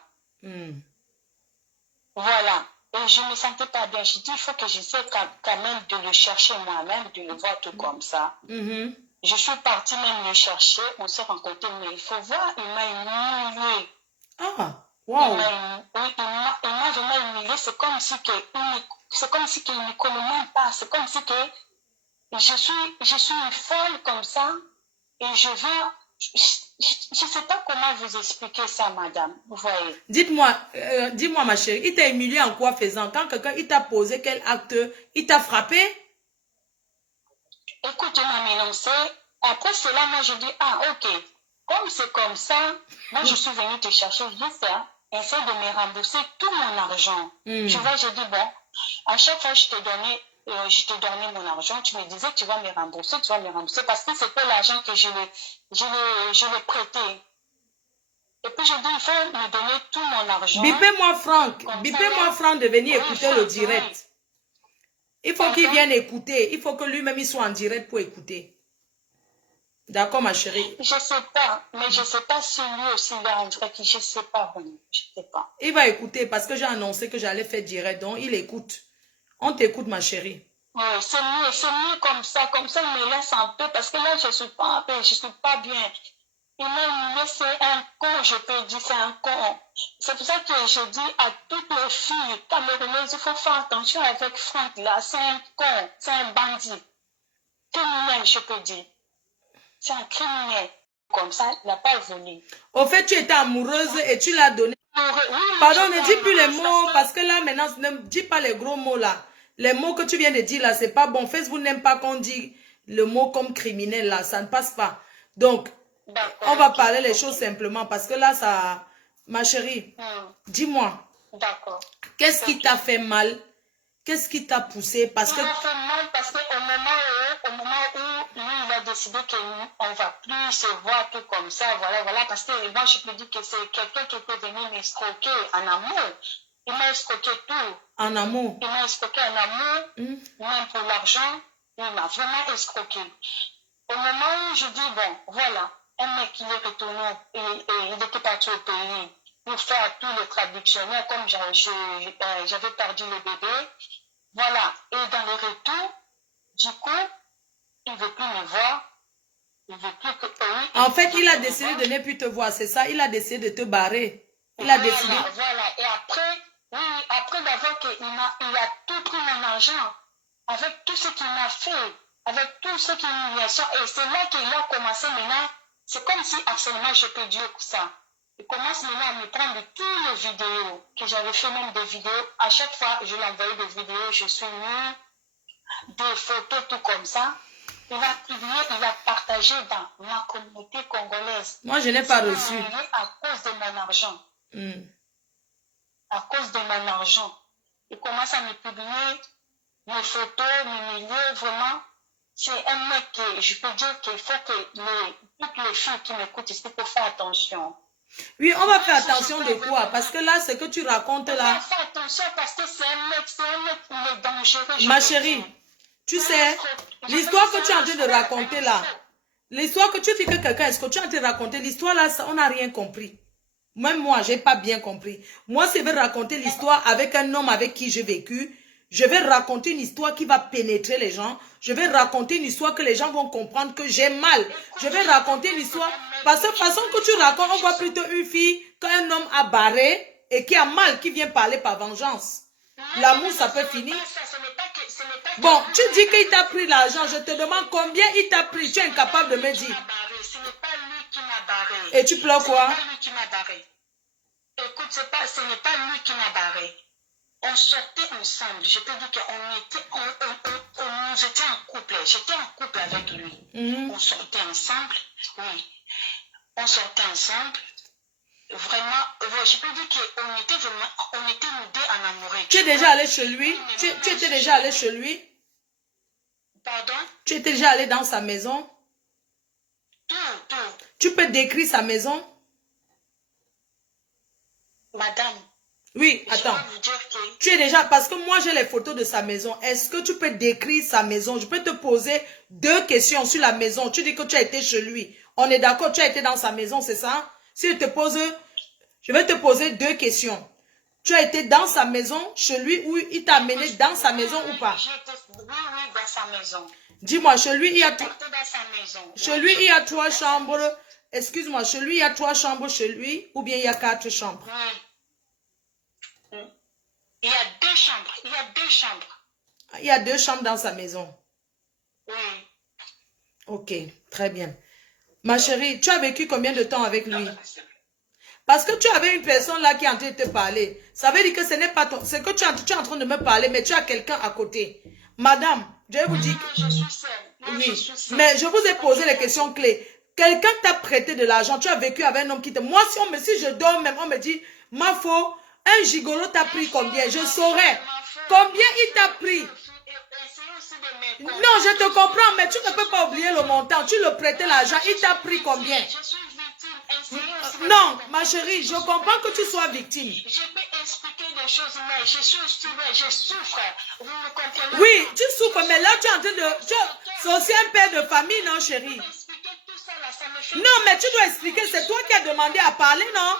Voilà. Et je ne me sentais pas bien. Je dis, il faut que j'essaie quand même de le chercher moi-même, de le voir tout comme ça. Je suis partie même le chercher. On s'est rencontrés, mais il faut voir, il m'a humilié. Ah, wow. Il m'a vraiment humilié. C'est comme si qu'il ne me connaît même pas. C'est comme si que je suis une folle comme ça. Et je ne sais pas comment vous expliquer ça, madame. Vous voyez. Dis-moi, ma chérie, il t'a humilié en quoi faisant? Quand quelqu'un, il t'a posé quel acte? Il t'a frappé? Écoute, il m'a menacé. Après cela, moi, je dis, ah, ok. Comme c'est comme ça, moi, je suis venue te chercher. Je dis ça. Essaie de me rembourser tout mon argent. Tu vois, je dis, bon, à chaque fois, je te donnais mon argent. Tu me disais, tu vas me rembourser, parce que c'était l'argent que je l'ai prêté. Et puis, je dis, il faut me donner tout mon argent. Bipez-moi Franck de venir écouter le direct. Il faut qu'il vienne écouter. Il faut que lui-même il soit en direct pour écouter. D'accord, ma chérie? Je ne sais pas, mais je ne sais pas si lui aussi il va en direct. Je ne sais pas, vraiment. Je ne sais pas. Il va écouter parce que j'ai annoncé que j'allais faire direct. Donc, il écoute. On t'écoute, ma chérie. Oui, c'est mieux comme ça. Comme ça, il me laisse un peu parce que là, je ne suis pas en paix, je ne suis pas bien. Il m'a humilié, c'est un con, je peux dire, c'est un con. C'est pour ça que je dis à toutes les filles camerounaises, il faut faire attention avec Franck là. C'est un con, c'est un bandit. Criminel, je peux dire. C'est un criminel. Comme ça, il n'a pas volé. Au fait, tu étais amoureuse et tu l'as donné. Pardon, ne dis plus les mots parce que là, maintenant, ne dis pas les gros mots là. Les mots que tu viens de dire là, c'est pas bon. Facebook n'aime pas qu'on dit le mot comme criminel là. Ça ne passe pas. Donc, on va parler les choses simplement parce que là, ça... Ma chérie, dis-moi. D'accord. Qu'est-ce qui t'a fait mal? Qu'est-ce qui t'a poussé? Parce que... Ça m'a fait mal parce qu'au moment où lui, il a décidé qu'on ne va plus se voir tout comme ça, voilà, parce que moi, je peux dire que c'est quelqu'un qui peut venir m'escroquer en amour. Il m'a escroqué tout. En amour? Il m'a escroqué en amour, même pour l'argent, il m'a vraiment escroqué. Au moment où je dis, bon, voilà, un mec qui est retourné, et il était parti au pays pour faire tout le traditionnel, comme j'avais perdu le bébé. Voilà, et dans le retour, du coup, il ne veut plus me voir. Il ne veut plus que... En fait, il a décidé de ne plus te voir, c'est ça? Il a décidé de te barrer. Il a décidé... Voilà, et après, oui, après d'avoir qu'il a tout pris mon argent, avec tout ce qu'il m'a fait, avec tout ce qu'il m'a fait, et c'est là qu'il a commencé maintenant, c'est comme si absolument je peux dire ça. Il commence maintenant à me prendre toutes les vidéos, que j'avais fait même des vidéos, à chaque fois je lui envoyais des vidéos, je suis nue, des photos, tout comme ça. Il a publié, il a partagé dans ma communauté congolaise. Moi, je n'ai pas reçu. À cause de mon argent. À cause de mon argent. Il commence à me publier mes photos, m'humilier, vraiment. C'est un mec que je peux dire qu'il faut que toutes les filles qui m'écoutent ici pour faire attention. Oui, on va faire attention de quoi? Parce que là, ce que tu racontes là... On va faire attention parce que c'est un mec qui est dangereux. Ma chérie, tu sais, l'histoire que tu es en train de raconter là, l'histoire que tu dis que quelqu'un, est-ce que tu es en train de raconter l'histoire là, on n'a rien compris. Même moi, je n'ai pas bien compris. Moi, si je vais raconter l'histoire avec un homme avec qui j'ai vécu, je vais raconter une histoire qui va pénétrer les gens. Je vais raconter une histoire que les gens vont comprendre que j'ai mal. Je vais raconter une histoire. Parce que la façon que tu racontes, on voit plutôt une fille qu'un homme a barré et qui a mal, qui vient parler par vengeance. L'amour, ça peut finir. Bon, tu dis qu'il t'a pris l'argent. Je te demande combien il t'a pris. Tu es incapable de me dire. Ce n'est pas lui qui m'a barré. Et tu pleures quoi? Ce n'est pas lui qui m'a barré. Écoute, ce n'est pas lui qui m'a barré. On sortait ensemble. Je peux dire qu'on nous était en couple. J'étais en couple avec lui. On sortait ensemble. Oui. On sortait ensemble. vraiment, je peux dire qu'on était vraiment, on était nous deux en amoureux. Tu es déjà allé chez lui? Tu étais déjà allé chez lui? Pardon? Tu étais déjà allé dans sa maison? Tout. Tu peux décrire sa maison? Madame. Oui, attends. Je vais vous dire que... Tu es déjà... Parce que moi, j'ai les photos de sa maison. Est-ce que tu peux décrire sa maison? Je peux te poser 2 questions sur la maison. Tu dis que tu as été chez lui. On est d'accord, tu as été dans sa maison, c'est ça? Si je te pose... Je vais te poser 2 questions. Tu as été dans sa maison, chez lui, ou il t'a amené dans sa maison ou pas? Oui, dans sa maison. Dis-moi, chez lui, il y a... Dans sa maison. Chez lui, il y a 3 chambres. Excuse-moi, chez lui, il y a 3 chambres chez lui, ou bien il y a 4 chambres? Oui. Il y a 2 chambres. Il y a 2 chambres. Il y a 2 chambres dans sa maison. Oui. Ok, très bien. Ma chérie, tu as vécu combien de temps avec lui? Parce que tu avais une personne là qui est en train de te parler. Ça veut dire que ce n'est pas ton... C'est que tu es en train de me parler, mais tu as quelqu'un à côté. Madame, je vais vous dire... Je suis seule. Oui, mais je vous ai posé les questions clés. Quelqu'un t'a prêté de l'argent. Tu as vécu avec un homme qui te... Moi, si je dors même, on me dit, ma faute, un gigolo t'a pris combien? Je saurais. Combien il t'a pris? Non, je te comprends, mais tu ne peux pas oublier le montant. Tu le prêtais l'argent, il t'a pris combien? Non, ma chérie, je comprends que tu sois victime. Je peux expliquer des choses, mais je souffre. Vous me comprenez? Oui, tu souffres, mais là, tu es en train de... C'est aussi un père de famille, non, chérie? Non, mais tu dois expliquer. C'est toi qui as demandé à parler, non?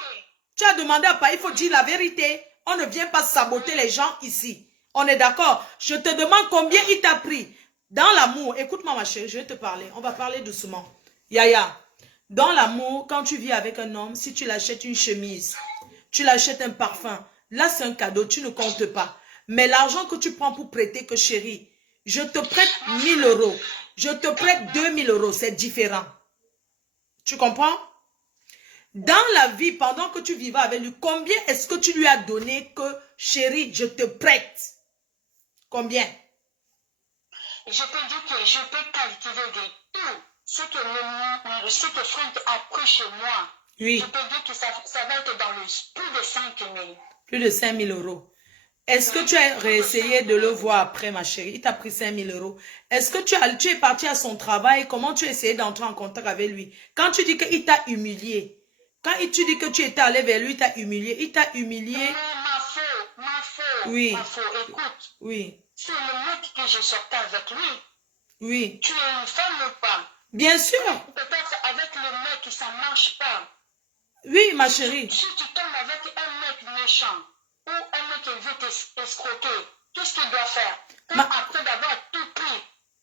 Tu as demandé à parler. Il faut dire la vérité. On ne vient pas saboter les gens ici. On est d'accord? Je te demande combien il t'a pris. Dans l'amour, écoute-moi, ma chérie, je vais te parler. On va parler doucement. Yaya, dans l'amour, quand tu vis avec un homme, si tu l'achètes une chemise, tu l'achètes un parfum, là, c'est un cadeau, tu ne comptes pas. Mais l'argent que tu prends pour prêter, que chérie, je te prête 1000 euros, je te prête 2000 euros, c'est différent. Tu comprends? Dans la vie, pendant que tu vivais avec lui, combien est-ce que tu lui as donné que, chérie, je te prête? Combien? Je peux dire que je peux calculer de tout ce que Franck a pris chez moi. Oui. Je peux dire que ça va être dans le plus de 5 000. Plus de 5 000 euros. Est-ce que tu as réessayé de le voir après, ma chérie? Il t'a pris 5 000 euros. Est-ce que tu es parti à son travail? Comment tu as essayé d'entrer en contact avec lui? Quand tu dis qu'il t'a humilié, quand tu dis que tu étais allé vers lui, il t'a humilié. Mais ma faute. Oui. Ma faute, écoute. Oui. C'est le mec que je sortais avec lui. Oui. Tu es une femme ou pas? Bien sûr. Peut-être avec le mec, ça ne marche pas. Oui, ma chérie. Si tu tombes avec un mec méchant ou un mec qui veut t'escroquer, qu'est-ce qu'il doit faire? Après d'avoir tout pris,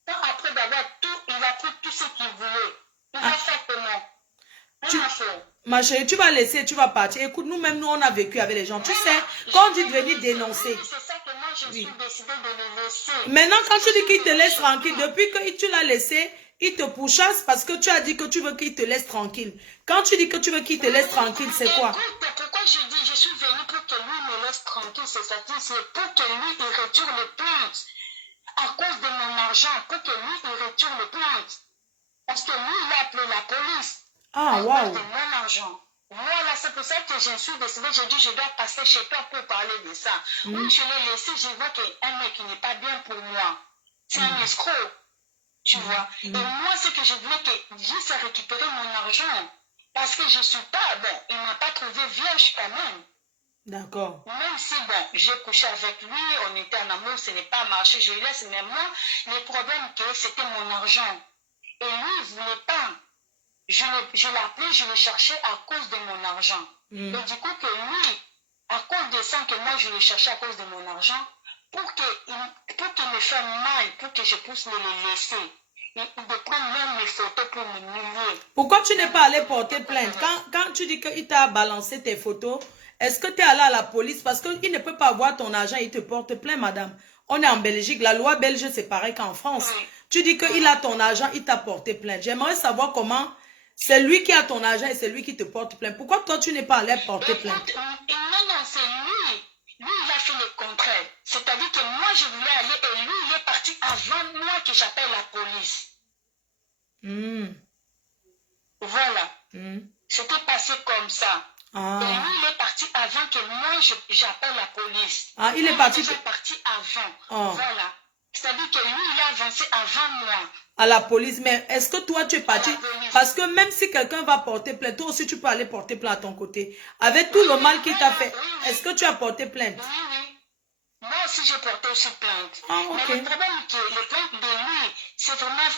après d'avoir tout, il a pris tout ce qu'il voulait. Il va faire comment? Ma chérie, tu vas laisser, tu vas partir. Écoute, nous-mêmes, nous, on a vécu avec les gens. Tu sais, quand tu es venu dénoncer. C'est ça que moi, je suis décidée de le laisser. Maintenant, quand tu dis qu'il te laisse tranquille, depuis que tu l'as laissé, il te pourchasse parce que tu as dit que tu veux qu'il te laisse tranquille. Quand tu dis que tu veux qu'il te laisse tranquille, c'est quoi? Écoute, pourquoi je dis je suis venue pour que lui me laisse tranquille, c'est pour que lui, il retire le plainte. À cause de mon argent, pour que lui, il retire le plainte. Parce que lui, il a appelé la police. Ah, waouh. À cause de mon argent. Voilà, c'est pour ça que je suis décidée, j'ai dit, je dois passer chez toi pour parler de ça. Oui, je l'ai laissé, je vois qu'un mec qui n'est pas bien pour moi. C'est un escroc. Tu vois. Et moi, ce que je voulais que juste récupérer mon argent. Parce que je ne suis pas, bon, il ne m'a pas trouvé vierge quand même. D'accord. Même si, bon, j'ai couché avec lui, on était en amour, ce n'est pas marché, je laisse, mais moi, le problème, c'était mon argent. Et lui, il ne voulait pas. Je l'appelais, je le cherchais à cause de mon argent. Et du coup, que lui, à cause de ça, que moi, je le cherchais à cause de mon argent, pour qu'il me fasse mal, pour que je puisse le laisser. Et de prendre même mes photos pour m'humilier. Pourquoi tu n'es pas allé porter plainte? Quand tu dis qu'il t'a balancé tes photos, est-ce que tu es allé à la police? Parce qu'il ne peut pas avoir ton argent, il te porte plainte, madame. On est en Belgique, la loi belge, c'est pareil qu'en France. Oui. Tu dis qu'il a ton argent, il t'a porté plainte. J'aimerais savoir comment c'est lui qui a ton argent et c'est lui qui te porte plainte. Pourquoi toi, tu n'es pas allé porter plainte? Non, c'est lui. Lui, il a fait le contraire. C'est-à-dire que moi, je voulais aller et lui, il est parti avant moi que j'appelle la police. Voilà. C'était passé comme ça. Et lui, il est parti avant que moi, j'appelle la police. Ah, il est parti. Il est parti avant. Voilà. C'est-à-dire que lui, il a avancé avant moi. À la police, mais est-ce que toi, tu es parti? Parce que même si quelqu'un va porter plainte, toi aussi, tu peux aller porter plainte à ton côté. Avec tout le mal qu'il t'a fait, est-ce que tu as porté plainte? Oui, oui. Moi aussi, j'ai porté aussi plainte. Ah, ok. Mais le problème est que les plaintes de lui, c'est vraiment,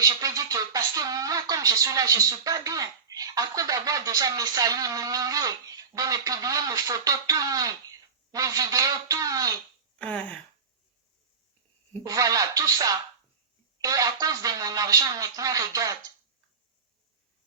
je peux dire que, parce que moi, comme je suis là, je ne suis pas bien. Après d'avoir déjà mes saluts, m'humilier, de me publier mes photos tout nues, mes vidéos tout nues. Voilà, tout ça. Et à cause de mon argent, maintenant, regarde.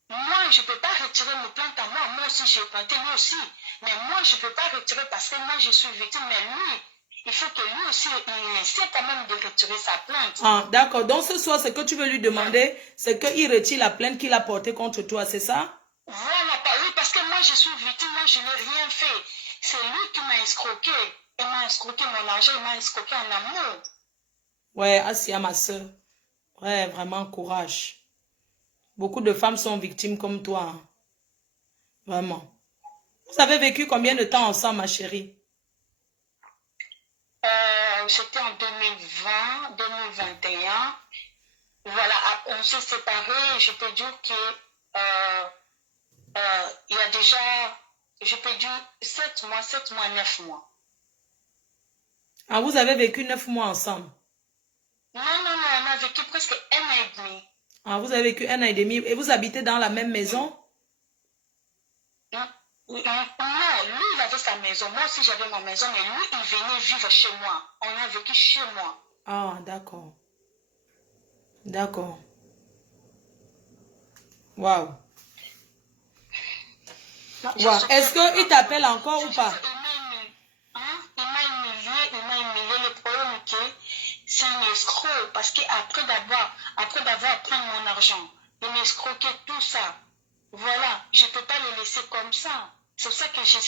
Moi, je ne peux pas retirer mes plaintes à moi. Moi aussi, j'ai planté, lui aussi. Mais moi, je ne peux pas retirer parce que moi, je suis victime. Mais lui, il faut que lui aussi, il essaie quand même de retirer sa plainte. Ah, d'accord. Donc, ce soir, ce que tu veux lui demander, c'est qu'il retire la plainte qu'il a portée contre toi, c'est ça? Voilà, oui, parce que moi, je suis victime. Moi, je n'ai rien fait. C'est lui qui m'a escroqué. Il m'a escroqué mon argent, il m'a escroqué en amour. Ouais, Asia, ma soeur. Ouais, vraiment, courage. Beaucoup de femmes sont victimes comme toi. Hein. Vraiment. Vous avez vécu combien de temps ensemble, ma chérie? C'était en 2020, 2021. Voilà, on s'est séparés. Je peux dire que il y a déjà, je peux dire 7 mois, 9 mois. Ah, vous avez vécu 9 mois ensemble? Non, on a vécu presque 1 an et demi. Ah, vous avez vécu 1 an et demi. Et vous habitez dans la même maison? Non, lui, il avait sa maison. Moi aussi, j'avais ma maison. Mais lui, il venait vivre chez moi. On a vécu chez moi. Ah, d'accord. D'accord. Waouh. Wow. Est-ce qu'il t'appelle encore ou pas? Il m'a humilié. Le problème est que c'est un escroc. Parce qu'après d'avoir pris mon argent, il m'a escroqué tout ça. Voilà, je ne peux pas le laisser comme ça. C'est ça que je me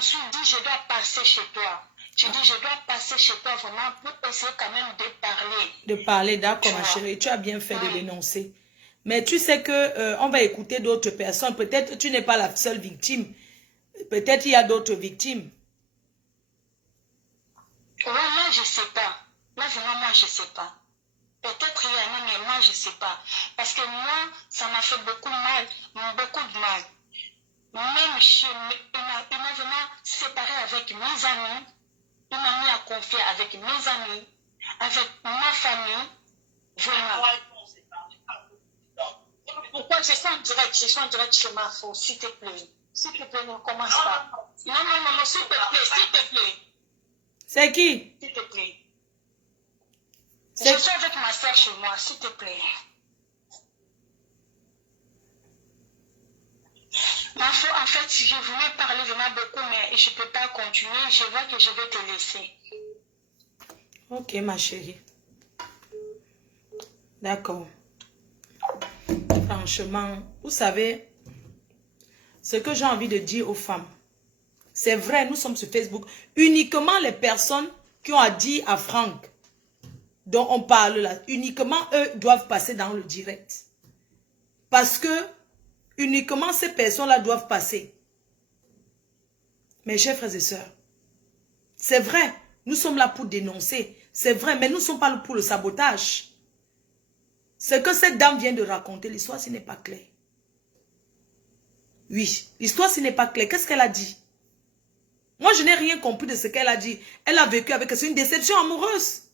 suis dit, je dois passer chez toi. Je dis, je dois passer chez toi vraiment pour essayer quand même de parler. De parler, d'accord, ma chérie. Tu as bien fait de dénoncer. Mais tu sais que on va écouter d'autres personnes. Peut-être tu n'es pas la seule victime. Peut-être il y a d'autres victimes. Ouais, là, je ne sais pas. Là, vraiment, moi, je ne sais pas. Peut-être il y en a, mais moi, je ne sais pas. Parce que moi, ça m'a fait beaucoup de mal. Même il m'a vraiment séparé avec mes amis. Il m'a mis à confier avec mes amis, avec ma famille. Vraiment. Pourquoi je suis en direct? Je suis en direct chez ma fille, s'il te plaît. S'il te plaît, ne commence pas. Non, s'il te plaît, s'il te plaît. C'est qui? S'il te plaît. Je suis avec ma soeur chez moi, s'il te plaît. En fait, je voulais parler vraiment beaucoup, mais je ne peux pas continuer. Je vois que je vais te laisser. Ok, ma chérie. D'accord. Franchement, vous savez, ce que j'ai envie de dire aux femmes, c'est vrai, nous sommes sur Facebook. Uniquement les personnes qui ont dit à Franck, dont on parle là, uniquement eux doivent passer dans le direct. Parce que uniquement ces personnes-là doivent passer. Mes chers frères et sœurs, c'est vrai, nous sommes là pour dénoncer. C'est vrai, mais nous ne sommes pas là pour le sabotage. Ce que cette dame vient de raconter, l'histoire, ce n'est pas clair. Oui, l'histoire, ce n'est pas clair. Qu'est-ce qu'elle a dit? Moi, je n'ai rien compris de ce qu'elle a dit. Elle a vécu avec... C'est une déception amoureuse.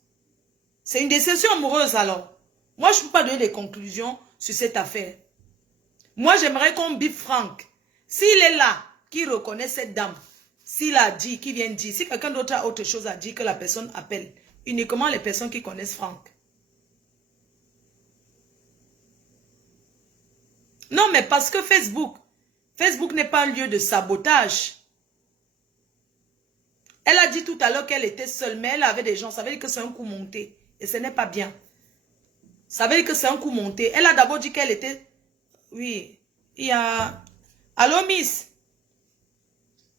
C'est une déception amoureuse, alors. Moi, je ne peux pas donner des conclusions sur cette affaire. Moi, j'aimerais qu'on bip Franck. S'il est là, qu'il reconnaît cette dame, s'il a dit, qu'il vient dire, si quelqu'un d'autre a autre chose à dire, que la personne appelle. Uniquement les personnes qui connaissent Franck. Non, mais parce que Facebook n'est pas un lieu de sabotage. Elle a dit tout à l'heure qu'elle était seule, mais elle avait des gens. Ça veut dire que c'est un coup monté. Et ce n'est pas bien. Ça veut dire que c'est un coup monté. Elle a d'abord dit qu'elle était... Oui, il y a... Allô, Miss?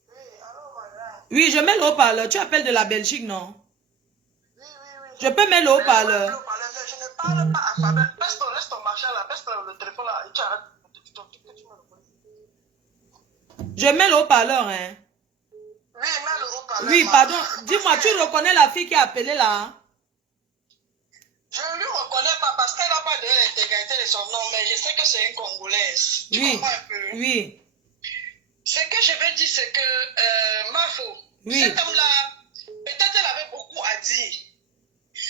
Oui, allô, madame. Oui, je mets le haut-parleur. Tu appelles de la Belgique, non? Oui. Je peux mettre le haut-parleur. Je ne parle pas à Fabien. Laisse ton machin là, laisse le téléphone là et tu arrêtes. Tu me reconnais. Je mets le haut-parleur, hein. Oui, mets le haut-parleur. Oui, pardon. Dis-moi, tu reconnais la fille qui a appelé là? Je ne lui reconnais pas parce qu'elle n'a pas de l'intégrité de son nom, mais je sais que c'est une Congolaise. Tu Oui. comprends un peu? Oui. Ce que je veux dire, c'est que Mafo, Oui. cet homme-là, peut-être elle avait beaucoup à dire.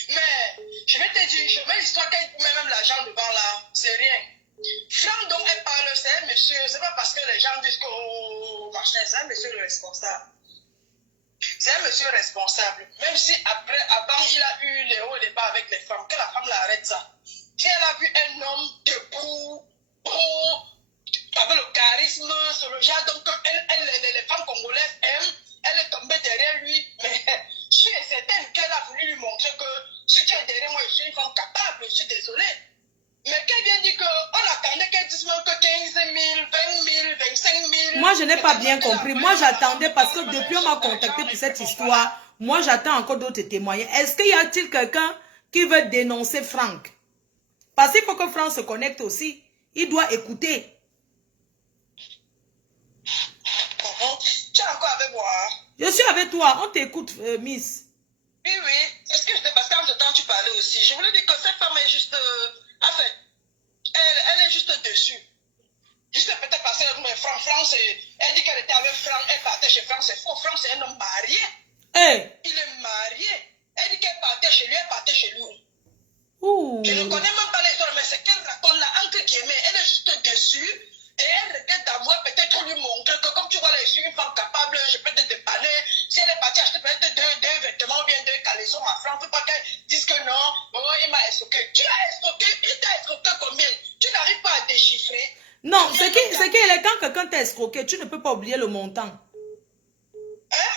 Mais je vais te dire, je mets l'histoire qu'elle met même l'argent devant là, c'est rien. Franck dont elle parle, c'est un monsieur, c'est pas parce que les gens disent que oh, machin, c'est un monsieur responsable. C'est un monsieur responsable. Même si après, avant, il a eu les hauts et les bas avec les femmes, que la femme l'arrête ça. Si elle a vu un homme debout, beau, avec le charisme, sur le genre, donc les femmes congolaises aiment, elle est tombée derrière lui, mais je suis certaine qu'elle a voulu lui montrer que si tu es derrière moi, je suis une femme capable, je suis désolée. Mais qu'elle vient dire qu'on attendait qu'elle dise même que 15 000, 20 000, 25 000. Moi, je n'ai pas bien compris. Moi, j'attendais parce que depuis on m'a contacté pour cette histoire, moi, j'attends encore d'autres témoignages. Est-ce qu'il y a-t-il quelqu'un qui veut dénoncer Franck? Parce qu'il faut que Franck se connecte aussi. Il doit écouter. Tu es encore avec moi? Je suis avec toi. On t'écoute, Miss. Oui, oui. Est-ce que je te passe quand temps tu parlais aussi? Je voulais dire que cette femme est juste... en fait, elle est juste dessus. Juste peut-être parce que Franck, elle dit qu'elle était avec Franck, elle partait chez Franck, c'est faux. Franck, c'est un homme marié. Hey. Il est marié. Elle dit qu'elle partait chez lui, elle partait chez lui. Ouh. Je ne connais même pas l'histoire, mais c'est qu'elle raconte là, entre guillemets, elle est juste dessus. Et elle regrette à moi peut-être lui montrer que comme tu vois, je suis une femme capable, je peux te dépanner. Si elle est partie acheter peut-être deux vêtements ou bien deux caleçons à Franck, il ne faut pas qu'elle dise que non, oh, il m'a escroqué. Tu as escroqué, il t'a escroqué combien? Tu n'arrives pas à déchiffrer. Non, c'est qu'il est quand quelqu'un t'a escroqué, tu ne peux pas oublier le montant. Hein?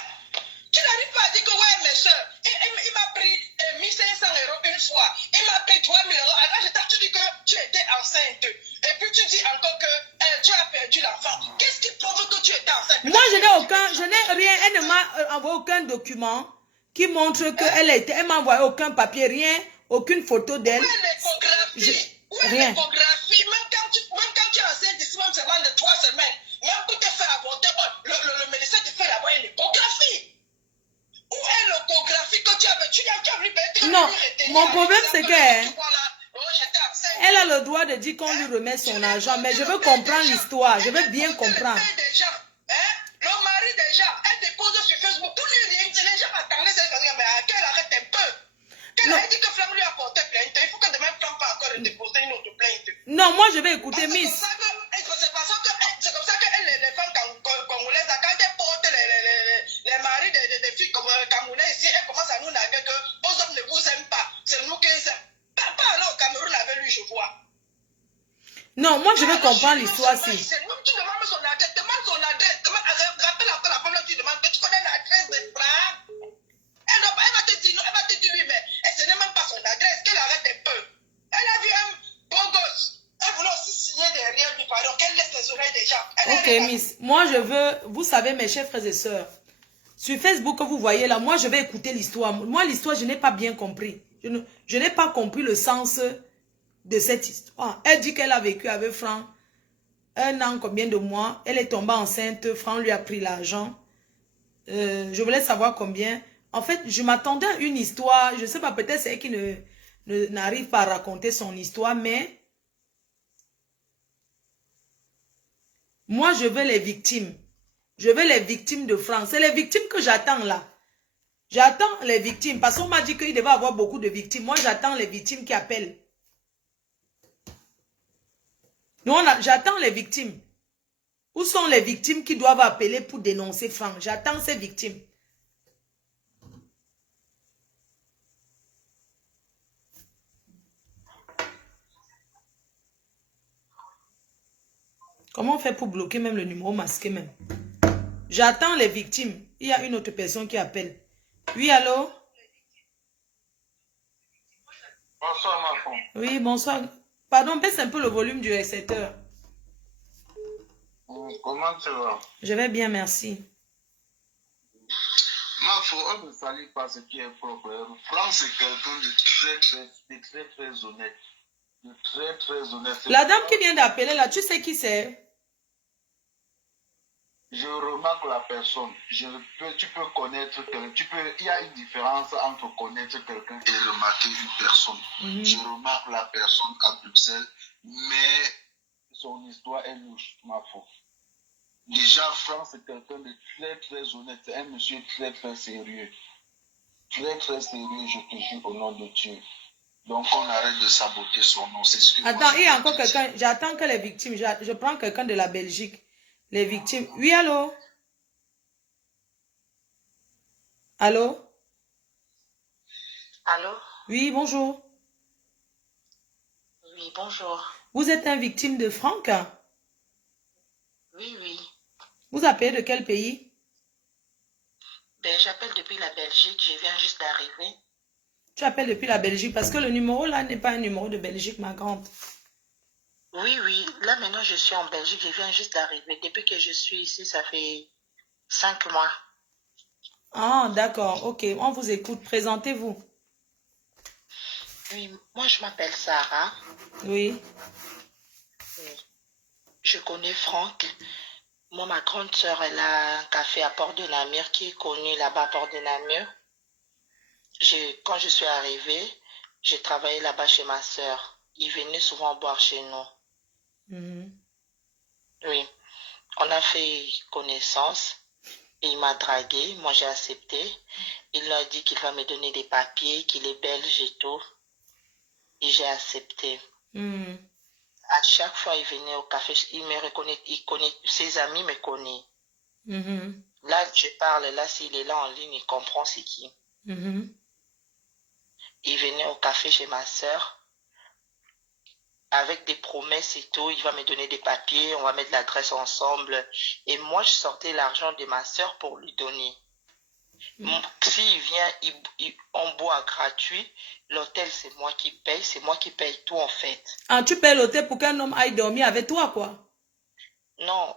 Tu n'arrives pas à dire que ouais, mes soeurs, il m'a pris 1500 € une fois. Il m'a pris 3000 €. Alors, je t'ai dit que tu étais enceinte. Et puis, tu dis encore que tu as perdu l'enfant. Qu'est-ce qui prouve que tu étais enceinte? Moi, je n'ai rien. Elle ne m'a envoyé aucun document qui montre qu'elle était. Elle m'a envoyé aucun papier, rien, aucune photo d'elle. Où est l'échographie? Où est Rien. l'échographie? Même quand tu es enceinte, ici, même seulement de 3 semaines, même pour te faire avorter, le médecin te fait avoir une échographie. Où est l'échographie que tu avais? Tu as vu peut-être. Non, mon problème c'est que elle a le droit de dire qu'on lui remet son argent, mais je veux comprendre l'histoire, je veux bien comprendre. Le mari des gens, elle dépose sur Facebook, tout lui rien, les gens attendaient, mais qu'elle arrête un peu. Qu'elle a dit que Flamme lui a porté plainte, il faut que demain Flamme pas encore déposer une autre plainte. Non, moi je vais écouter Miss. C'est comme ça que les femmes congolaises, quand elles portent les maris des filles camerounaises ici, elles commencent à nous narguer que vos hommes ne vous aiment pas, c'est nous qui les aiment. Pas alors au Cameroun avec lui, je vois. Non, moi je veux comprendre l'histoire si. Tu demandes son adresse, rappelle encore la femme là, tu demandes que tu connais l'adresse de Franck. Elle va te dire non, elle va te dire oui, mais ce n'est même pas son adresse, qu'elle arrête un peu. Elle a vu un bon gosse. Elle voulait aussi signer derrière lui, pardon, qu'elle laisse les oreilles des gens. Ok, Miss. Moi je veux, vous savez mes chers frères et sœurs, sur Facebook que vous voyez là, moi je vais écouter l'histoire. Moi l'histoire, je n'ai pas bien compris. Je n'ai pas compris le sens de cette histoire. Elle dit qu'elle a vécu avec Franck 1 an, combien de mois. Elle est tombée enceinte, Franck lui a pris l'argent. Je voulais savoir combien. En fait, je m'attendais à une histoire. Je ne sais pas, peut-être c'est elle qui n'arrive pas à raconter son histoire, mais moi, je veux les victimes. Je veux les victimes de Franck. C'est les victimes que j'attends là. J'attends les victimes. Parce qu'on m'a dit qu'il devait y avoir beaucoup de victimes. Moi, j'attends les victimes qui appellent. J'attends les victimes. Où sont les victimes qui doivent appeler pour dénoncer Franck? J'attends ces victimes. Comment on fait pour bloquer même le numéro masqué même? J'attends les victimes. Il y a une autre personne qui appelle. Oui, allô? Bonsoir, ma femme. Oui, bonsoir. Pardon, baisse un peu le volume du récepteur. Comment tu vas? Je vais bien, merci. Ma foi, on ne salue pas ce qui est propre. Franck, c'est quelqu'un de très honnête. De très honnête. La dame qui vient d'appeler là, tu sais qui c'est? je remarque la personne. Tu peux connaître quelqu'un. Il y a une différence entre connaître quelqu'un et remarquer une personne. Je remarque la personne à Bruxelles, mais son histoire est louche, ma foi. Déjà, Franck, c'est quelqu'un de très, très honnête. C'est un monsieur très, très sérieux. Très, très sérieux, je te jure, au nom de Dieu. Donc, on arrête de saboter son nom. C'est ce que Attends, il y a encore quelqu'un. J'attends que les victimes. Je prends quelqu'un de la Belgique. Les victimes. Oui, allô? Allô? Allô? Oui, bonjour. Oui, bonjour. Vous êtes un victime de Franck? Oui, oui. Vous appelez de quel pays? Ben, j'appelle depuis la Belgique, je viens juste d'arriver. Tu appelles depuis la Belgique parce que le numéro là n'est pas un numéro de Belgique, ma grande. Oui, oui. Là, maintenant, je suis en Belgique, je viens juste d'arriver. Depuis que je suis ici, ça fait 5 mois. Ah, d'accord. Ok, on vous écoute. Présentez-vous. Oui, moi, je m'appelle Sarah. Oui. Oui. Je connais Franck. Moi, ma grande sœur, elle a un café à Port-de-Namur qui est connu là-bas à Port-de-Namur. Quand je suis arrivée, j'ai travaillé là-bas chez ma sœur. Ils venaient souvent boire chez nous. Oui, on a fait connaissance et il m'a dragué. Moi, j'ai accepté. Il a dit qu'il va me donner des papiers, qu'il est belge et tout. Et j'ai accepté. À chaque fois, il venait au café, il me reconnaît, ses amis me connaissent. Là, je parle, là, s'il est là en ligne, il comprend c'est qui. Il venait au café chez ma sœur avec des promesses et tout. Il va me donner des papiers, on va mettre l'adresse ensemble. Et moi, je sortais l'argent de ma sœur pour lui donner. S'il vient, on boit gratuit. L'hôtel, c'est moi qui paye. C'est moi qui paye tout, en fait. Ah, tu payes l'hôtel pour qu'un homme aille dormir avec toi, quoi? Non,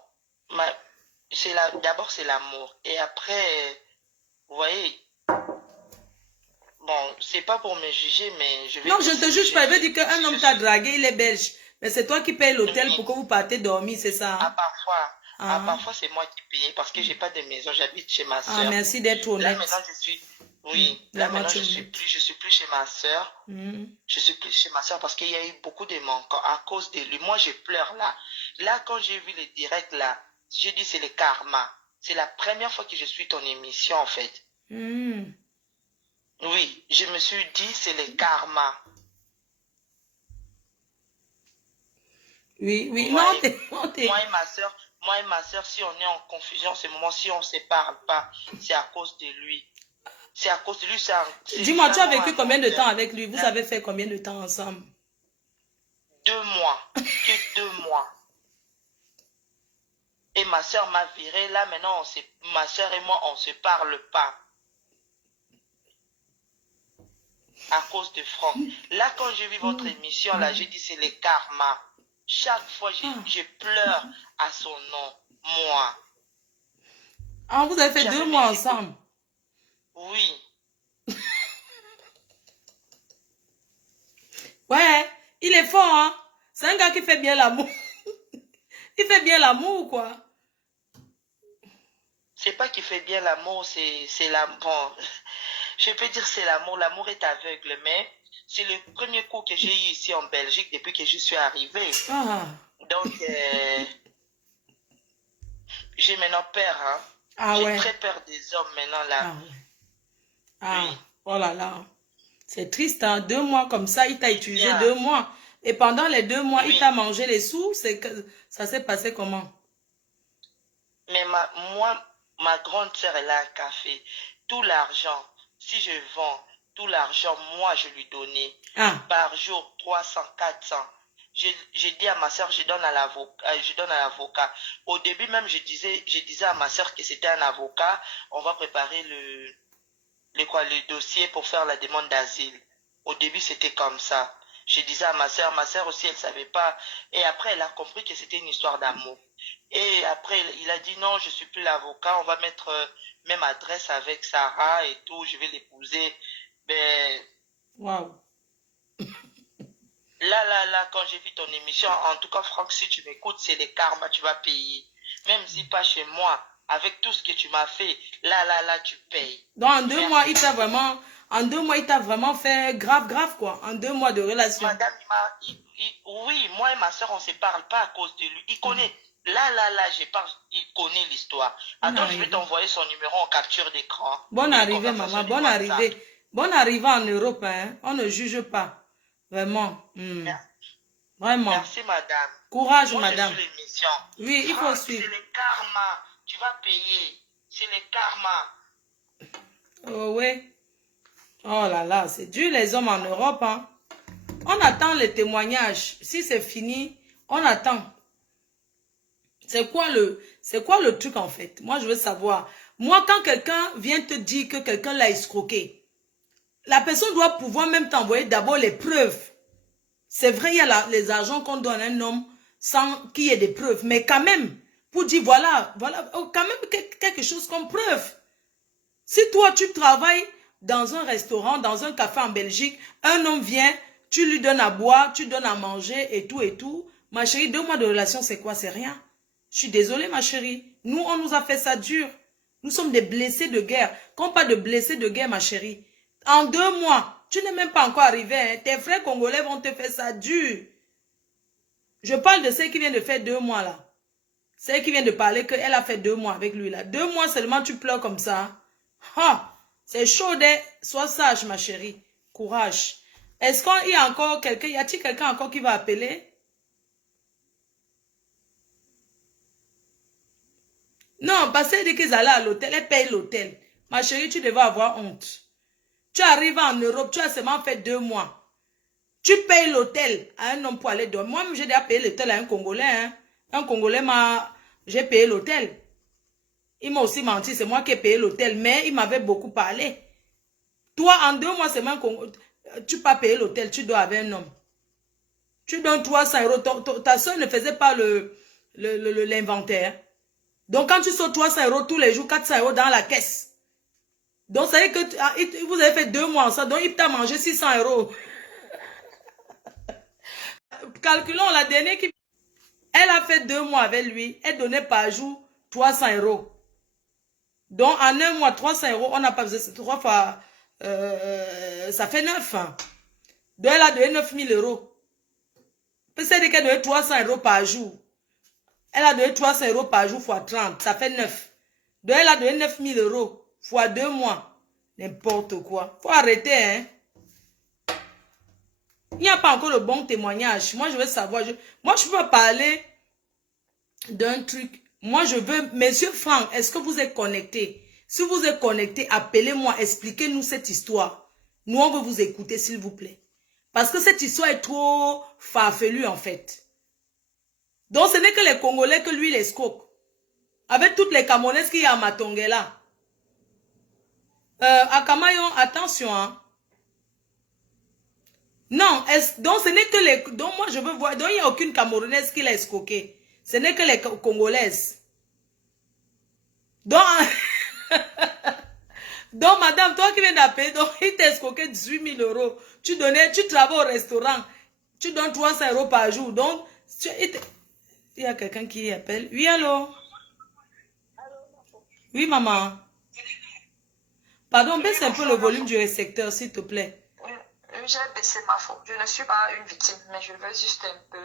d'abord, c'est l'amour. Et après, vous voyez, bon, c'est pas pour me juger, mais je vais Non, dire je ne te ce que juge pas. j'ai Il veut fait. dire qu'un homme t'a dragué, il est belge. Mais c'est toi qui payes l'hôtel Oui. pour que vous partez dormir, c'est ça? Ah, parfois. Ah. Parfois, c'est moi qui paye parce que j'ai pas de maison, j'habite chez ma Ah, sœur. merci d'être honnête. Là, maintenant, là, maintenant, je suis plus chez ma sœur. Je suis plus chez ma sœur parce qu'il y a eu beaucoup de manquants à cause de lui. Moi, je pleure là. Là, quand j'ai vu les directs là, j'ai dit c'est le karma. C'est la première fois que je suis ton émission, en fait. Oui, je me suis dit c'est le karma. Oui, oui. Moi, Non, moi et ma sœur, si on est en confusion, ce moment, si on ne se parle pas, c'est à cause de lui. C'est à cause de lui. Dis-moi, tu as vécu combien de temps avec lui? Vous avez fait combien de temps ensemble? 2 mois. Que 2 mois. Et ma soeur m'a viré. Là, maintenant, ma soeur et moi, on ne se parle pas. À cause de Franck. Là, quand j'ai vu votre émission, là, j'ai dit c'est le karma. Chaque fois, je pleure à son nom. Moi. Ah, vous avez fait 2 mois ensemble? Oui. Ouais, il est fort, hein? C'est un gars qui fait bien l'amour. Il fait bien l'amour, quoi. C'est pas qu'il fait bien l'amour, c'est l'amour. Bon, je peux dire c'est l'amour. L'amour est aveugle, mais c'est le premier coup que j'ai eu ici en Belgique depuis que je suis arrivée. Donc, j'ai maintenant peur, hein. J'ai très peur des hommes maintenant, là. Oui. Oh là là. C'est triste, hein. 2 mois comme ça, il t'a utilisé 2 mois. Et pendant les 2 mois, il t'a mangé les sous. Ça s'est passé comment? Mais ma grande sœur, elle a un café. Tout l'argent, si je vends, tout l'argent, moi, je lui donnais. Par jour, 300, 400. Je dis à ma soeur, je donne à l'avocat. Au début même, je disais à ma soeur que c'était un avocat. On va préparer le dossier pour faire la demande d'asile. Au début, c'était comme ça. Je disais à ma soeur aussi, elle savait pas. Et après, elle a compris que c'était une histoire d'amour. Et après, il a dit non, je suis plus l'avocat, on va mettre même adresse avec Sarah et tout, je vais l'épouser. Ben, waouh. Là, quand j'ai vu ton émission, en tout cas, Franck, si tu m'écoutes, c'est le karma, tu vas payer. même si pas chez moi, avec tout ce que tu m'as fait, là, tu payes. Donc en 2 mois, il t'a vraiment, en 2 mois, il t'a vraiment fait grave, grave quoi. En 2 mois de relation. Madame, oui, moi et ma soeur, on ne se parle pas à cause de lui. Il connaît. Là, il connaît l'histoire. Attends, je vais t'envoyer son numéro en capture d'écran. Bonne arrivée, maman. Bonne arrivée. Bonne arrivée en Europe. Hein. On ne juge pas. Vraiment. Vraiment. Merci, madame. Courage, moi, madame. Je suis l'émission. Oui, il faut suivre. C'est le karma. Tu vas payer. C'est le karma. Oh, oui. Oh là là, c'est dur les hommes en Europe. Hein. On attend les témoignages. Si c'est fini, on attend. C'est quoi le truc en fait? Moi, je veux savoir. Moi, quand quelqu'un vient te dire que quelqu'un l'a escroqué, la personne doit pouvoir même t'envoyer d'abord les preuves. C'est vrai, il y a les argents qu'on donne à un homme sans qu'il y ait des preuves. Mais quand même, pour dire voilà, quand même quelque chose comme preuve. Si toi, tu travailles dans un restaurant, dans un café en Belgique, un homme vient, tu lui donnes à boire, tu donnes à manger et tout. Ma chérie, 2 mois de relation, c'est quoi? C'est rien. Je suis désolée, ma chérie. Nous, on nous a fait ça dur. Nous sommes des blessés de guerre. Quand pas de blessés de guerre, ma chérie. En 2 mois, tu n'es même pas encore arrivé. Hein. Tes frères congolais vont te faire ça dur. Je parle de celle qui vient de faire 2 mois, là. Celle qui vient de parler qu'elle a fait 2 mois avec lui, là. 2 mois seulement, tu pleures comme ça. Ah, c'est chaud, hein. Sois sage, ma chérie. Courage. Est-ce qu'il y a encore quelqu'un, y a-t-il quelqu'un encore qui va appeler? Non, parce qu'elle dit qu'ils allaient à l'hôtel, elle paye l'hôtel. Ma chérie, tu devais avoir honte. Tu arrives en Europe, tu as seulement fait 2 mois. Tu payes l'hôtel à un homme pour aller dormir. Moi-même, j'ai déjà payé l'hôtel à un Congolais. Hein. Un Congolais j'ai payé l'hôtel. Il m'a aussi menti, c'est moi qui ai payé l'hôtel, mais il m'avait beaucoup parlé. Toi, en 2 mois, seulement, tu n'as pas payé l'hôtel, tu dois avec un homme. Tu donnes 300 €. Ta soeur ne faisait pas l'inventaire. Donc, quand tu sors 300 € tous les jours, 400 € dans la caisse. Donc, ça veut dire que vous avez fait 2 mois ensemble. Donc, il t'a mangé 600 €. Calculons la dernière qui... Elle a fait 2 mois avec lui. Elle donnait par jour 300 €. Donc, en 1 mois, 300 €, on n'a pas besoin. 3 fois... ça fait 9. Donc, elle a donné 9 000 €. Peut-être qu'elle donnait 300 € par jour. Elle a donné 300 € par jour fois 30. Ça fait 9. Donc, elle a donné 9 000 € fois 2 mois. N'importe quoi. Faut arrêter, hein. Il n'y a pas encore le bon témoignage. Moi, je veux savoir. Moi, je peux pas parler d'un truc. Moi, je veux... Monsieur Franck, est-ce que vous êtes connecté? Si vous êtes connecté, appelez-moi. Expliquez-nous cette histoire. Nous, on veut vous écouter, s'il vous plaît. Parce que cette histoire est trop farfelue, en fait. Donc, ce n'est que les Congolais que lui, les escroque. Avec toutes les Camerounaises qu'il y a à Matongela. À Kamayon, attention, hein. Non, donc ce n'est que les... Donc moi je veux voir... Donc il n'y a aucune Camerounaise qui l'a escroqué. Ce n'est que les Congolaises. Donc... donc madame, toi qui viens d'appeler, donc il t'a escroqué 18 000 €. Tu travailles au restaurant. Tu donnes 300 € par jour. Donc, il y a quelqu'un qui appelle. Oui, allô? Oui, maman. Pardon, baisse un peu le volume du récepteur, s'il te plaît. J'ai baissé ma faute. Je ne suis pas une victime, mais je veux juste un peu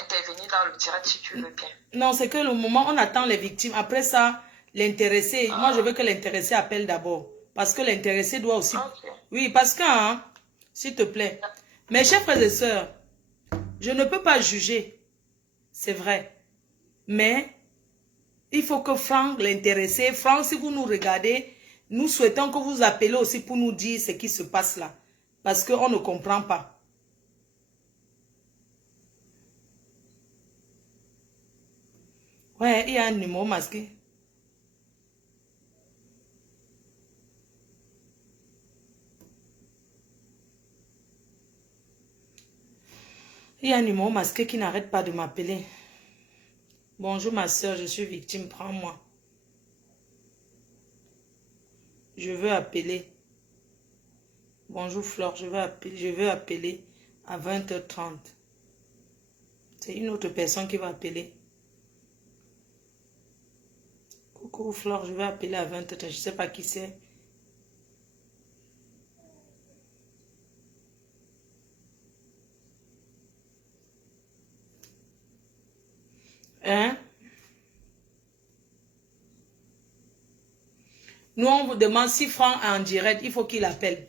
intervenir dans le direct si tu veux bien. Non, c'est que le moment, on attend les victimes. Après ça, l'intéressé, moi je veux que l'intéressé appelle d'abord. Parce que l'intéressé doit aussi... Okay. Oui, parce que, hein, s'il te plaît. Mes chers frères et sœurs, je ne peux pas juger. C'est vrai. Mais, il faut que Franck, l'intéressé, Franck, si vous nous regardez, nous souhaitons que vous appelez aussi pour nous dire ce qui se passe là. Parce qu'on ne comprend pas. Ouais, il y a un numéro masqué. Il y a un numéro masqué qui n'arrête pas de m'appeler. Bonjour ma soeur, je suis victime, prends-moi. Je veux appeler. Bonjour Flore, je veux appeler à 20h30. C'est une autre personne qui va appeler. Coucou Flore, je vais appeler à 20h, je ne sais pas qui c'est. Hein? Nous, on vous demande 6 francs en direct, il faut qu'il appelle.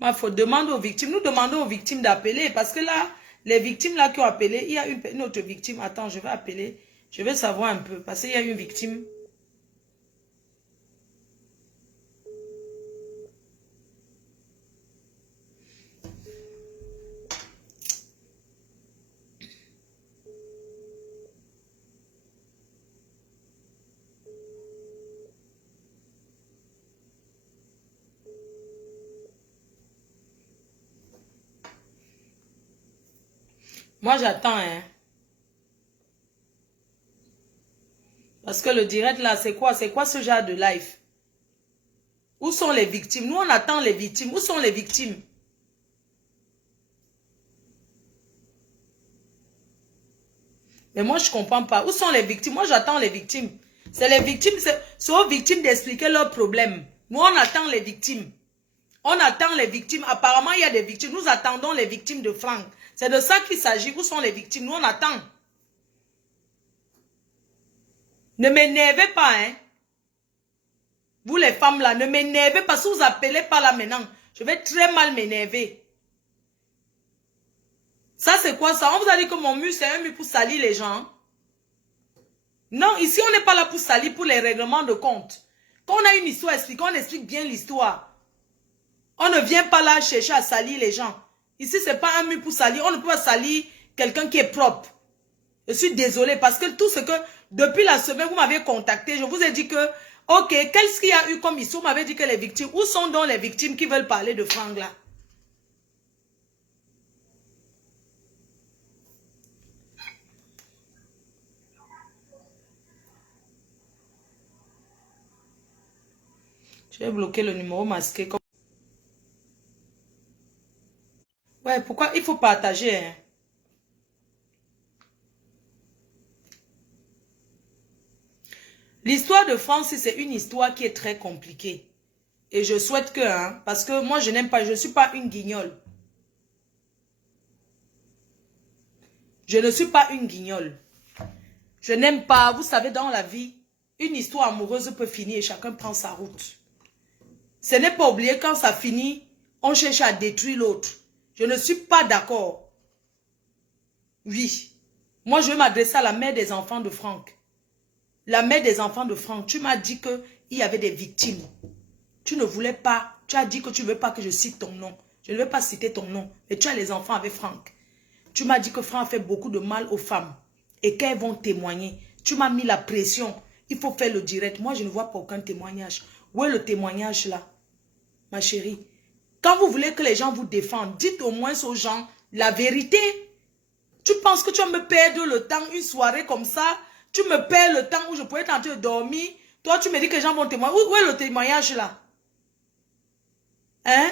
Il faut demander aux victimes. Nous demandons aux victimes d'appeler parce que là, les victimes là qui ont appelé, il y a une autre victime. Attends, je vais appeler. Je vais savoir un peu parce qu'il y a une victime. Moi, j'attends, hein. Parce que le direct, là, c'est quoi? C'est quoi ce genre de live? Où sont les victimes? Nous, on attend les victimes. Où sont les victimes? Mais moi, je ne comprends pas. Où sont les victimes? Moi, j'attends les victimes. C'est les victimes, c'est aux victimes d'expliquer leurs problèmes. Nous, on attend les victimes. On attend les victimes. Apparemment, il y a des victimes. Nous attendons les victimes de Franck. C'est de ça qu'il s'agit. Où sont les victimes? Nous, on attend. Ne m'énervez pas, hein. Vous, les femmes, là, ne m'énervez pas. Si vous appelez pas là maintenant, je vais très mal m'énerver. Ça, c'est quoi ça? On vous a dit que mon mur, c'est un mur pour salir les gens. Non, ici, on n'est pas là pour salir pour les règlements de compte. Quand on a une histoire expliquée, on explique bien l'histoire. On ne vient pas là chercher à salir les gens. Ici, ce n'est pas un mur pour salir. On ne peut pas salir quelqu'un qui est propre. Je suis désolée parce que tout ce que, depuis la semaine, vous m'avez contacté, je vous ai dit que, ok, qu'est-ce qu'il y a eu comme histoire? Vous m'avez dit que les victimes, où sont donc les victimes qui veulent parler de Franck là? Je vais bloquer le numéro masqué. Ouais, pourquoi? Il faut partager, hein. L'histoire de France, c'est une histoire qui est très compliquée. Et je souhaite que, hein, parce que moi, je n'aime pas, je ne suis pas une guignole. Je ne suis pas une guignole. Je n'aime pas, vous savez, dans la vie, une histoire amoureuse peut finir et chacun prend sa route. Ce n'est pas oublier quand ça finit, on cherche à détruire l'autre. Je ne suis pas d'accord. Oui. Moi, je vais m'adresser à la mère des enfants de Franck. La mère des enfants de Franck, tu m'as dit qu'il y avait des victimes. Tu ne voulais pas, tu as dit que tu ne veux pas que je cite ton nom. Je ne veux pas citer ton nom, mais tu as les enfants avec Franck. Tu m'as dit que Franck fait beaucoup de mal aux femmes et qu'elles vont témoigner. Tu m'as mis la pression. Il faut faire le direct. Moi, je ne vois pas aucun témoignage. Où est le témoignage là, ma chérie? Quand vous voulez que les gens vous défendent, dites au moins aux gens la vérité. Tu penses que tu vas me perdre le temps une soirée comme ça? Tu me perds le temps où je pourrais être en train de dormir. Toi, tu me dis que les gens vont témoigner. Où est le témoignage là? Hein?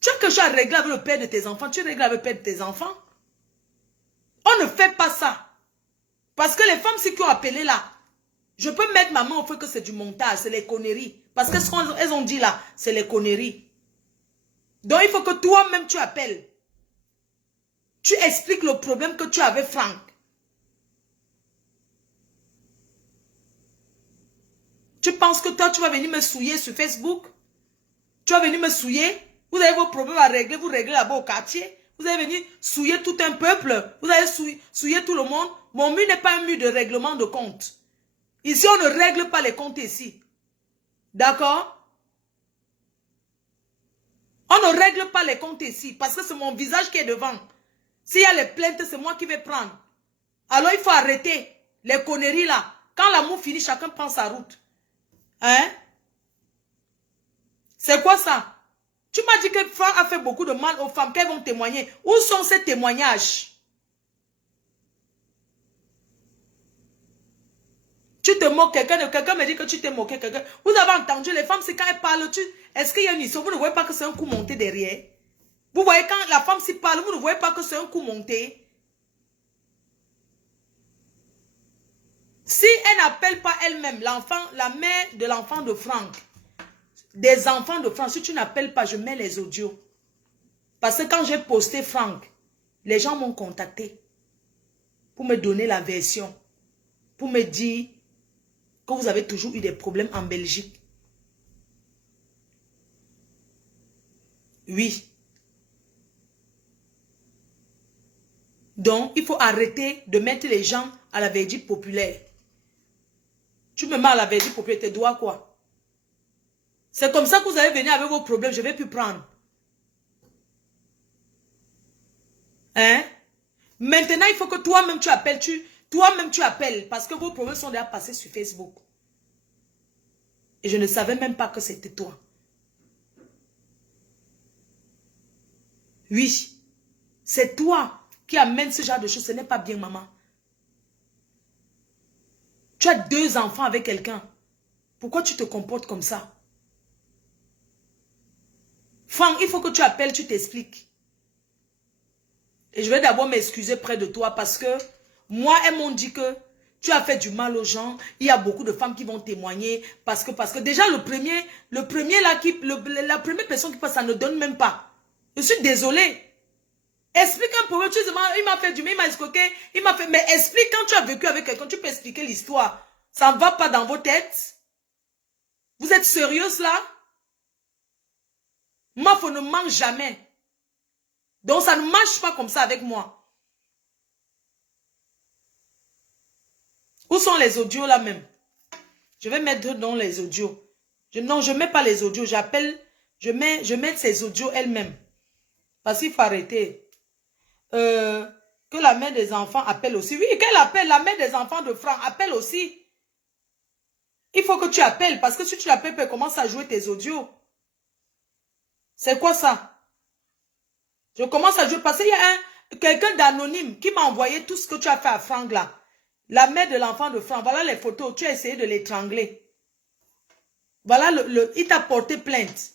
Tu as quelque chose à régler avec le père de tes enfants. Tu règles avec le père de tes enfants. On ne fait pas ça. Parce que les femmes qui ont appelé là, je peux mettre ma main au feu que c'est du montage, c'est les conneries. Parce que ce qu'elles ont dit là, c'est les conneries. Donc il faut que toi-même tu appelles. Tu expliques le problème que tu as avec Franck. Tu penses que toi tu vas venir me souiller sur Facebook? Tu vas venir me souiller? Vous avez vos problèmes à régler, vous réglez là-bas au quartier. Vous allez venir souiller tout un peuple. Vous allez souiller tout le monde. Mon mur n'est pas un mur de règlement de compte. Ici, on ne règle pas les comptes ici. D'accord? On ne règle pas les comptes ici parce que c'est mon visage qui est devant. S'il y a les plaintes, c'est moi qui vais prendre. Alors, il faut arrêter les conneries là. Quand l'amour finit, chacun prend sa route. Hein? C'est quoi ça? Tu m'as dit que Franck a fait beaucoup de mal aux femmes, qu'elles vont témoigner. Où sont ces témoignages? Tu te moques quelqu'un me dit que tu t'es moqué quelqu'un. Vous avez entendu les femmes, c'est quand elles parlent, est-ce qu'il y a une histoire? Vous ne voyez pas que c'est un coup monté derrière? Vous voyez quand la femme s'y parle, vous ne voyez pas que c'est un coup monté? Si elle n'appelle pas elle-même l'enfant, la mère de l'enfant de Franck, des enfants de Franck, si tu n'appelles pas, je mets les audios. Parce que quand j'ai posté Franck, les gens m'ont contacté pour me donner la version, pour me dire que vous avez toujours eu des problèmes en Belgique. Oui. Donc, il faut arrêter de mettre les gens à la verdict populaire. Tu me mets à la verdict populaire, tes doigts quoi? C'est comme ça que vous allez venir avec vos problèmes, je ne vais plus prendre. Hein? Maintenant, il faut que toi-même tu appelles, toi-même tu appelles, parce que vos problèmes sont déjà passés sur Facebook. Et je ne savais même pas que c'était toi. Oui, c'est toi qui amène ce genre de choses, ce n'est pas bien, maman. Tu as 2 enfants avec quelqu'un. Pourquoi tu te comportes comme ça? Franck, il faut que tu appelles, tu t'expliques. Et je vais d'abord m'excuser près de toi parce que moi, elles m'ont dit que tu as fait du mal aux gens. Il y a beaucoup de femmes qui vont témoigner parce que déjà la première personne qui passe, ça ne donne même pas. Je suis désolée. Explique un peu, tu dis, il m'a fait du mal, il m'a escroqué, il m'a fait... Mais explique quand tu as vécu avec quelqu'un, tu peux expliquer l'histoire. Ça ne va pas dans vos têtes. Vous êtes sérieuse là? Moi, faut ne mange jamais. Donc, ça ne marche pas comme ça avec moi. Où sont les audios là même? Je vais mettre dans les audios. Non, je ne mets pas les audios. J'appelle, je mets ces audios elles-mêmes. Parce qu'il faut arrêter. Que la mère des enfants appelle aussi. Oui, qu'elle appelle, la mère des enfants de Franck appelle aussi. Il faut que tu appelles. Parce que si tu l'appelles, elle commence à jouer tes audios. C'est quoi ça? Je commence à jouer parce qu'il y a quelqu'un d'anonyme qui m'a envoyé tout ce que tu as fait à Franck là. La mère de l'enfant de Franck. Voilà les photos. Tu as essayé de l'étrangler. Voilà, il t'a porté plainte.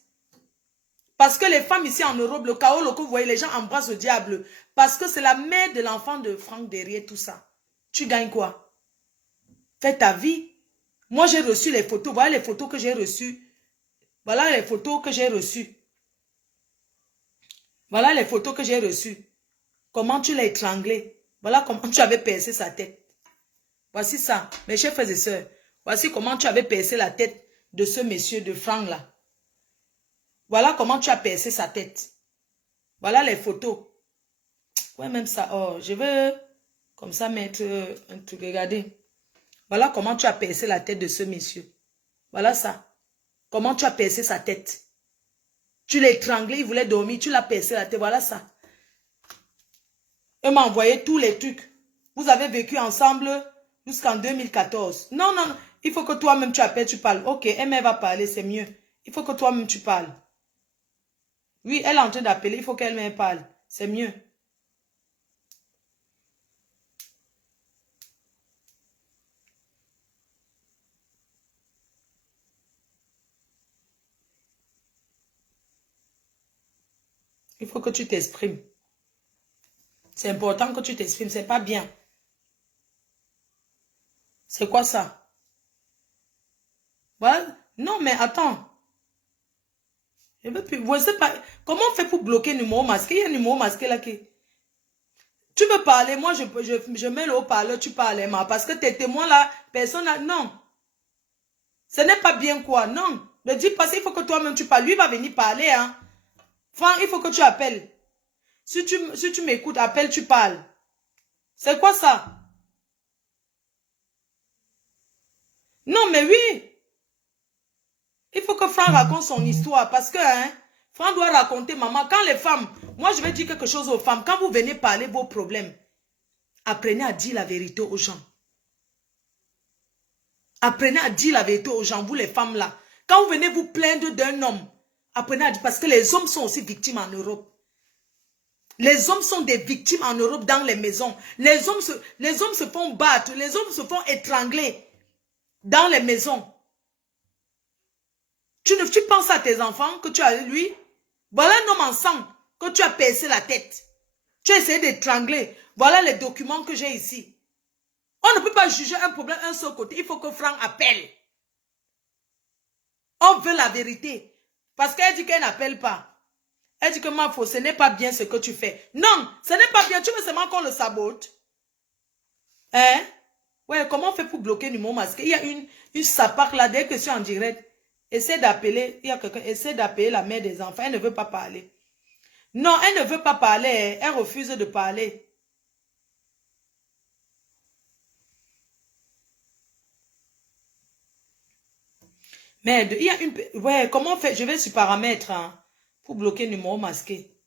Parce que les femmes ici en Europe, le chaos local, vous voyez, les gens embrassent le diable. Parce que c'est la mère de l'enfant de Franck derrière tout ça. Tu gagnes quoi? Fais ta vie. Moi, j'ai reçu les photos. Voilà les photos que j'ai reçues. Voilà les photos que j'ai reçues. Voilà les photos que j'ai reçues. Comment tu l'as étranglé. Voilà comment tu avais percé sa tête. Voici ça, mes chers frères et sœurs. Voici comment tu avais percé la tête de ce monsieur de Franck là. Voilà comment tu as percé sa tête. Voilà les photos. Ouais, même ça. Oh, je veux comme ça mettre un truc. Regardez. Voilà comment tu as percé la tête de ce monsieur. Voilà ça. Comment tu as percé sa tête. Tu l'as étranglé, il voulait dormir, tu l'as percé la tête. Voilà ça. Elle m'a envoyé tous les trucs. Vous avez vécu ensemble jusqu'en 2014. Non, non, non. Il faut que toi-même tu appelles, tu parles. Ok, elle va parler, c'est mieux. Il faut que toi-même tu parles. Oui, elle est en train d'appeler, il faut qu'elle-même parle. C'est mieux. Il faut que tu t'exprimes. C'est important que tu t'exprimes, c'est pas bien. C'est quoi ça? Voilà. Non, mais attends. Je veux plus. Vous savez pas. Comment on fait pour bloquer le numéro masqué? Il y a un numéro masqué là qui... Tu veux parler, moi je mets le haut-parleur, tu parles, parce que tes témoins là, personne n'a... Non. Ce n'est pas bien quoi, non. Ne dis pas ça, il faut que toi-même tu parles. Lui va venir parler, hein. Franck, il faut que tu appelles. Si tu m'écoutes, appelle, tu parles. C'est quoi ça? Non, mais oui. Il faut que Franck raconte son histoire. Parce que, hein, Franck doit raconter, maman. Quand les femmes, moi je vais dire quelque chose aux femmes. Quand vous venez parler vos problèmes, apprenez à dire la vérité aux gens. Apprenez à dire la vérité aux gens, vous les femmes là. Quand vous venez vous plaindre d'un homme, apprenez à dire, parce que les hommes sont aussi victimes en Europe. Les hommes sont des victimes en Europe dans les maisons. Les hommes se font battre, les hommes se font étrangler dans les maisons. Tu penses à tes enfants que tu as lui. Voilà un homme ensemble que tu as percé la tête. Tu as essayé d'étrangler. Voilà les documents que j'ai ici. On ne peut pas juger un problème un seul côté. Il faut que Franck appelle. On veut la vérité. Parce qu'elle dit qu'elle n'appelle pas. Elle dit que Mafo, ce n'est pas bien ce que tu fais. Non, ce n'est pas bien. Tu veux seulement qu'on le sabote. Hein? Ouais, comment on fait pour bloquer le numéro masqué? Il y a une sapac là, dès que je suis en direct. Essaie d'appeler, il y a quelqu'un, essaie d'appeler la mère des enfants. Elle ne veut pas parler. Non, elle ne veut pas parler. Elle refuse de parler. Merde, il y a une... Ouais, comment on fait? Je vais sur paramètres hein, pour bloquer le numéro masqué.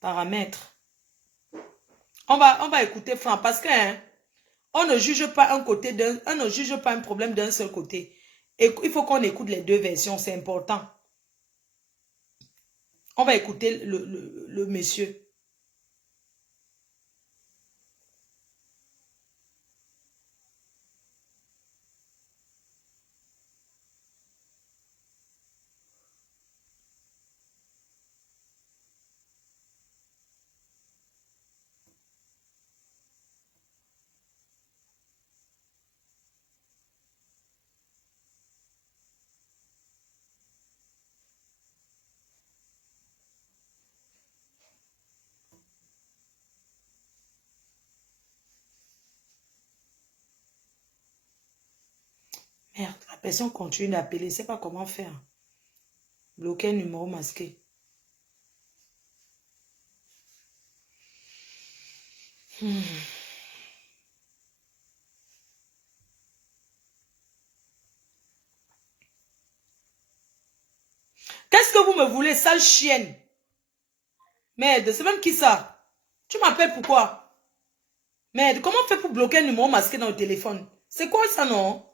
Paramètres. On va écouter Franck parce que hein, on ne juge pas un côté d'un, on ne juge pas un problème d'un seul côté. Et il faut qu'on écoute les deux versions, c'est important. On va écouter le monsieur. Merde, la personne continue d'appeler, je ne sais pas comment faire. Bloquer un numéro masqué. Qu'est-ce que vous me voulez, sale chienne? Merde, c'est même qui ça? Tu m'appelles pourquoi? Merde, comment on fait pour bloquer un numéro masqué dans le téléphone? C'est quoi ça, non?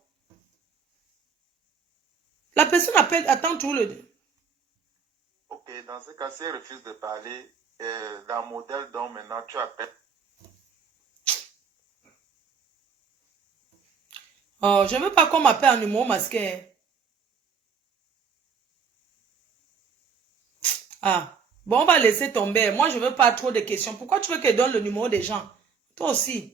La personne appelle, attends tout le... Ok, dans ce cas, si elle refuse de parler, dans le modèle dont maintenant tu appelles. Oh, je ne veux pas qu'on m'appelle un numéro masqué. Ah, bon, on va laisser tomber. Moi, je ne veux pas trop de questions. Pourquoi tu veux qu'elle donne le numéro des gens? Toi aussi.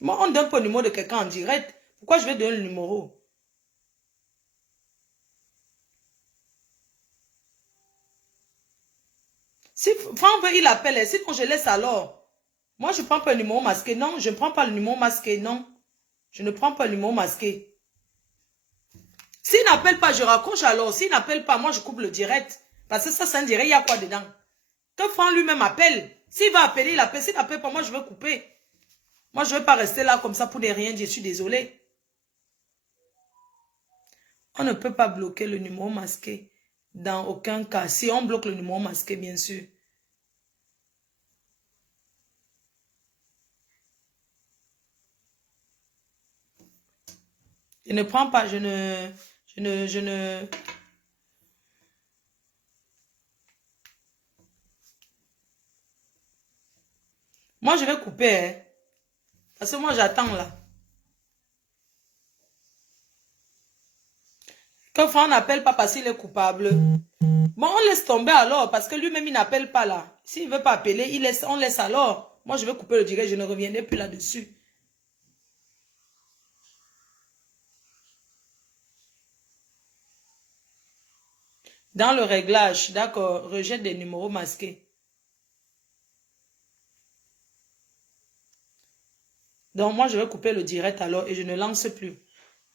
Moi, on donne pas le numéro de quelqu'un en direct. Pourquoi je vais donner le numéro? Si Franck veut, il appelle. Sinon, je laisse alors. Moi, je ne prends pas le numéro masqué. Non, je ne prends pas le numéro masqué. Non, je ne prends pas le numéro masqué. S'il n'appelle pas, je raccroche alors. S'il n'appelle pas, moi, je coupe le direct. Parce que ça, c'est un direct. Il y a quoi dedans? Que Franck lui-même appelle. S'il va appeler, il appelle. S'il n'appelle pas, moi, je vais couper. Moi, je ne vais pas rester là comme ça pour des rien dire. Je suis désolée. On ne peut pas bloquer le numéro masqué. Dans aucun cas. Si on bloque le numéro masqué, bien sûr. Je ne prends pas, je ne... Moi, je vais couper, hein. Parce que moi, j'attends là. Que Franck n'appelle pas parce qu'il est coupable. Bon, on laisse tomber alors, parce que lui-même, il n'appelle pas là. S'il ne veut pas appeler, on laisse alors. Moi, je vais couper le direct, je ne reviendrai plus là-dessus. Dans le réglage, d'accord, rejette des numéros masqués. Donc, moi, je vais couper le direct alors et je ne lance plus.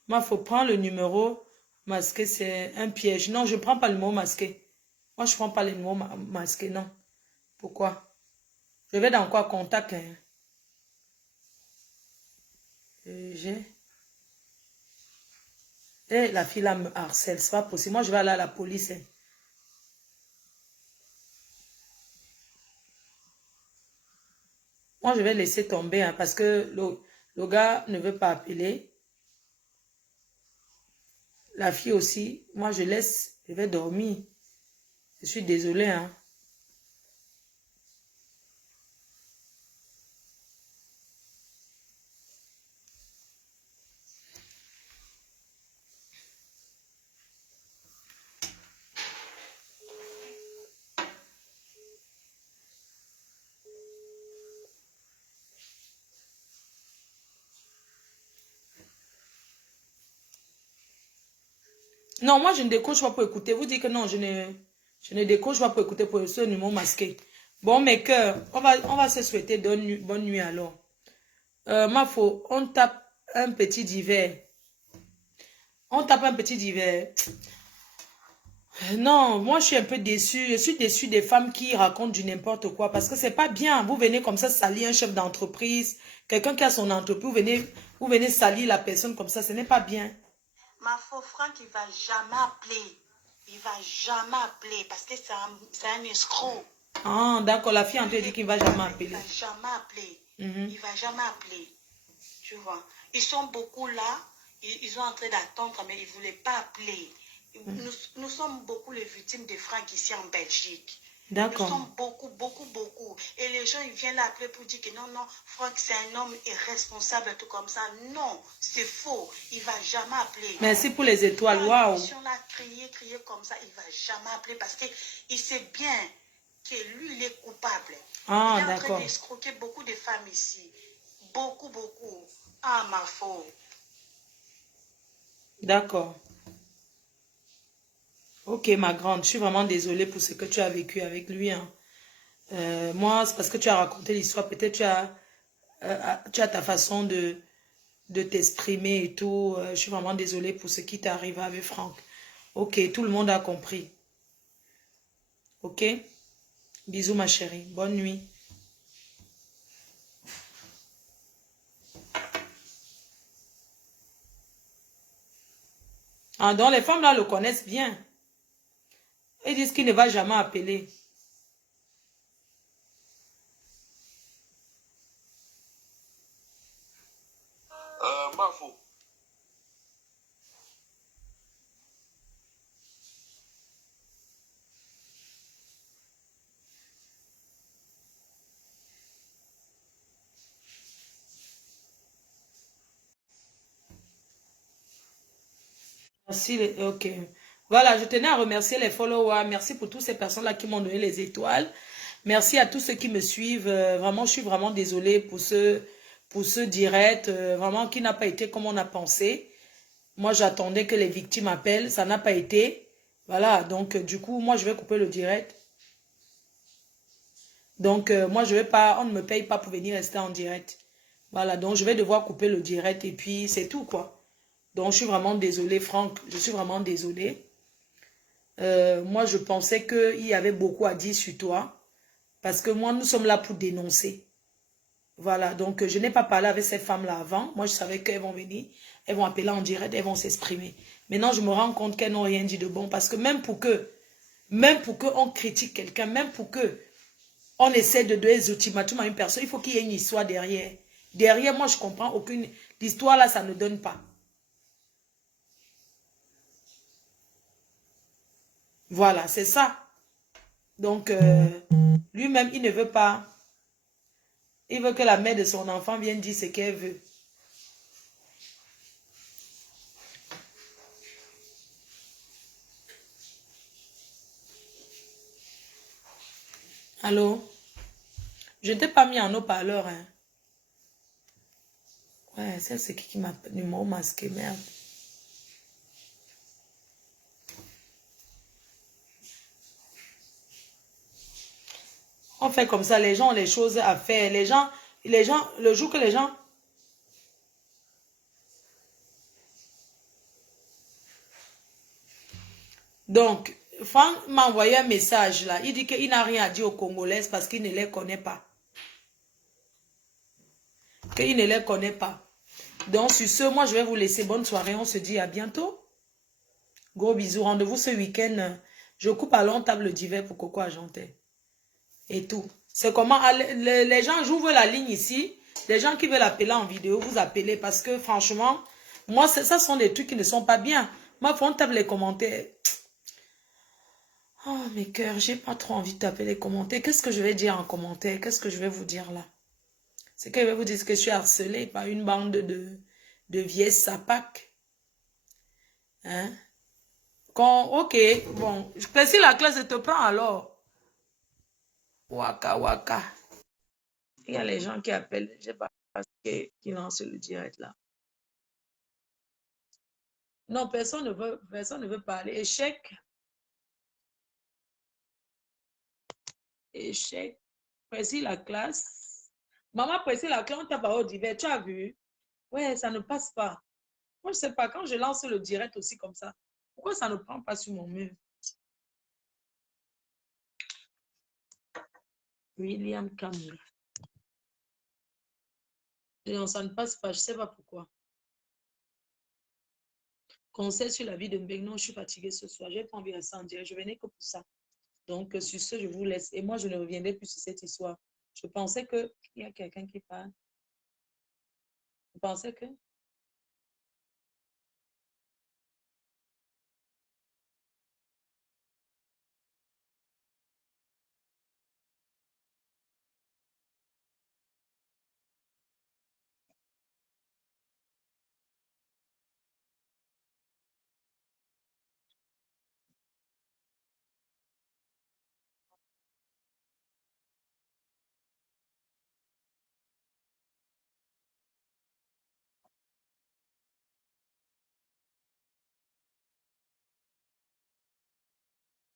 Moi, il faut prendre le numéro masqué, c'est un piège. Non, je ne prends pas le numéro masqué. Moi, je ne prends pas le numéro masqué, non. Pourquoi? Je vais dans quoi? Contact, hein? Eh, la fille là me harcèle, c'est pas possible. Moi, je vais aller à la police, hein. Moi, je vais laisser tomber, hein, parce que le gars ne veut pas appeler. La fille aussi, moi, je laisse, je vais dormir. Je suis désolée, hein. Non, moi, je ne décroche pas pour écouter. Vous dites que non, je ne décroche pas pour écouter pour ce numéro masqué. Bon, mes cœurs, on va se souhaiter bonne nuit alors. Mafo, on tape un petit divers. On tape un petit divers. Non, moi je suis un peu déçue. Je suis déçue des femmes qui racontent du n'importe quoi parce que c'est pas bien. Vous venez comme ça salir un chef d'entreprise, quelqu'un qui a son entreprise, vous venez salir la personne comme ça, ce n'est pas bien. Ma faux Franck, il va jamais appeler. Il va jamais appeler parce que c'est un escroc. Ah, d'accord, la fille en train dit qu'il va jamais appeler. Il va jamais appeler. Il va jamais appeler. Tu vois. Ils sont beaucoup là. Ils sont en train d'attendre, mais ils ne voulaient pas appeler. Nous sommes beaucoup les victimes de Franck ici en Belgique. D'accord. Nous sommes beaucoup. Et les gens, ils viennent l'appeler pour dire que non, Franck, c'est un homme irresponsable, tout comme ça. Non, c'est faux. Il ne va jamais appeler. Merci pour les étoiles. Waouh. Si on a crié comme ça, il ne va jamais appeler parce qu'il sait bien que lui, il est coupable. Ah, il est en d'accord. train d'escroquer beaucoup de femmes ici. Beaucoup. Ah, ma faute. D'accord. Ok, ma grande, je suis vraiment désolée pour ce que tu as vécu avec lui. Hein. Moi, c'est parce que tu as raconté l'histoire. Peut-être tu as ta façon de t'exprimer et tout. Je suis vraiment désolée pour ce qui t'est arrivé avec Franck. Ok, tout le monde a compris. Ok? Bisous, ma chérie. Bonne nuit. Ah, donc les femmes là le connaissent bien. Ils disent qu'il ne va jamais appeler. Mafo. Merci, ok. Voilà, je tenais à remercier les followers. Merci pour toutes ces personnes-là qui m'ont donné les étoiles. Merci à tous ceux qui me suivent. Vraiment, je suis vraiment désolée pour ce direct. Vraiment, qui n'a pas été comme on a pensé. Moi, j'attendais que les victimes appellent. Ça n'a pas été. Voilà, donc du coup, moi, je vais couper le direct. Donc, moi, je vais pas, on ne me paye pas pour venir rester en direct. Voilà, donc je vais devoir couper le direct et puis c'est tout, quoi. Donc, je suis vraiment désolée, Franck. Je suis vraiment désolée. Moi, je pensais qu'il y avait beaucoup à dire sur toi. Parce que moi, nous sommes là pour dénoncer. Voilà, donc je n'ai pas parlé avec ces femmes-là avant. Moi, je savais qu'elles vont venir, elles vont appeler en direct, elles vont s'exprimer. Maintenant, je me rends compte qu'elles n'ont rien dit de bon. Parce que même pour que on critique quelqu'un, même pour que on essaie de donner des ultimatums à une personne, il faut qu'il y ait une histoire derrière. Derrière, moi, je comprends aucune... L'histoire là, ça ne donne pas. Voilà, c'est ça. Donc, lui-même, il ne veut pas. Il veut que la mère de son enfant vienne dire ce qu'elle veut. Allô? Je ne t'ai pas mis en haut-parleur. Hein. Ouais, c'est qui m'a numéro masqué, merde. On fait comme ça, les gens ont les choses à faire. Les gens, le jour que les gens... Donc, Franck m'a envoyé un message là. Il dit qu'il n'a rien à dire aux Congolaises parce qu'il ne les connaît pas. Qu'il ne les connaît pas. Donc, sur ce, moi, je vais vous laisser. Bonne soirée. On se dit à bientôt. Gros bisous. Rendez-vous ce week-end. Je coupe à long table d'hiver pour Coco Argenté. Et tout. C'est comment... Les gens, j'ouvre la ligne ici. Les gens qui veulent appeler en vidéo, vous appelez. Parce que, franchement, moi, ça sont des trucs qui ne sont pas bien. Moi, faut on tape les commentaires. Oh, mes cœurs, j'ai pas trop envie de taper les commentaires. Qu'est-ce que je vais dire en commentaire? Qu'est-ce que je vais vous dire là? C'est que je vais vous dire que je suis harcelée par une bande de vieilles sapacs. Hein? Ok, bon. Si la classe te prend alors. Waka waka. Il y a les gens qui appellent. Je sais pas qui lancent le direct là. Non, personne ne veut parler. Échec. Échec. Précise la classe. Maman, précise la classe, on t'a parlé au divers. Tu as vu? Ouais, ça ne passe pas. Moi, je sais pas, quand je lance le direct aussi comme ça, pourquoi ça ne prend pas sur mon mur? William Campbell. Non, ça ne passe pas, je ne sais pas pourquoi. Conseil sur la vie de Mbeng. Non, je suis fatiguée ce soir. Je n'ai pas envie de rester en direct. Je venais que pour ça. Donc, sur ce, je vous laisse. Et moi, je ne reviendrai plus sur cette histoire. Je pensais qu'il y a quelqu'un qui parle. Je pensais que...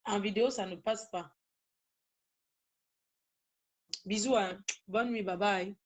En vidéo, ça ne passe pas. Bisous, hein. Bonne nuit, bye bye.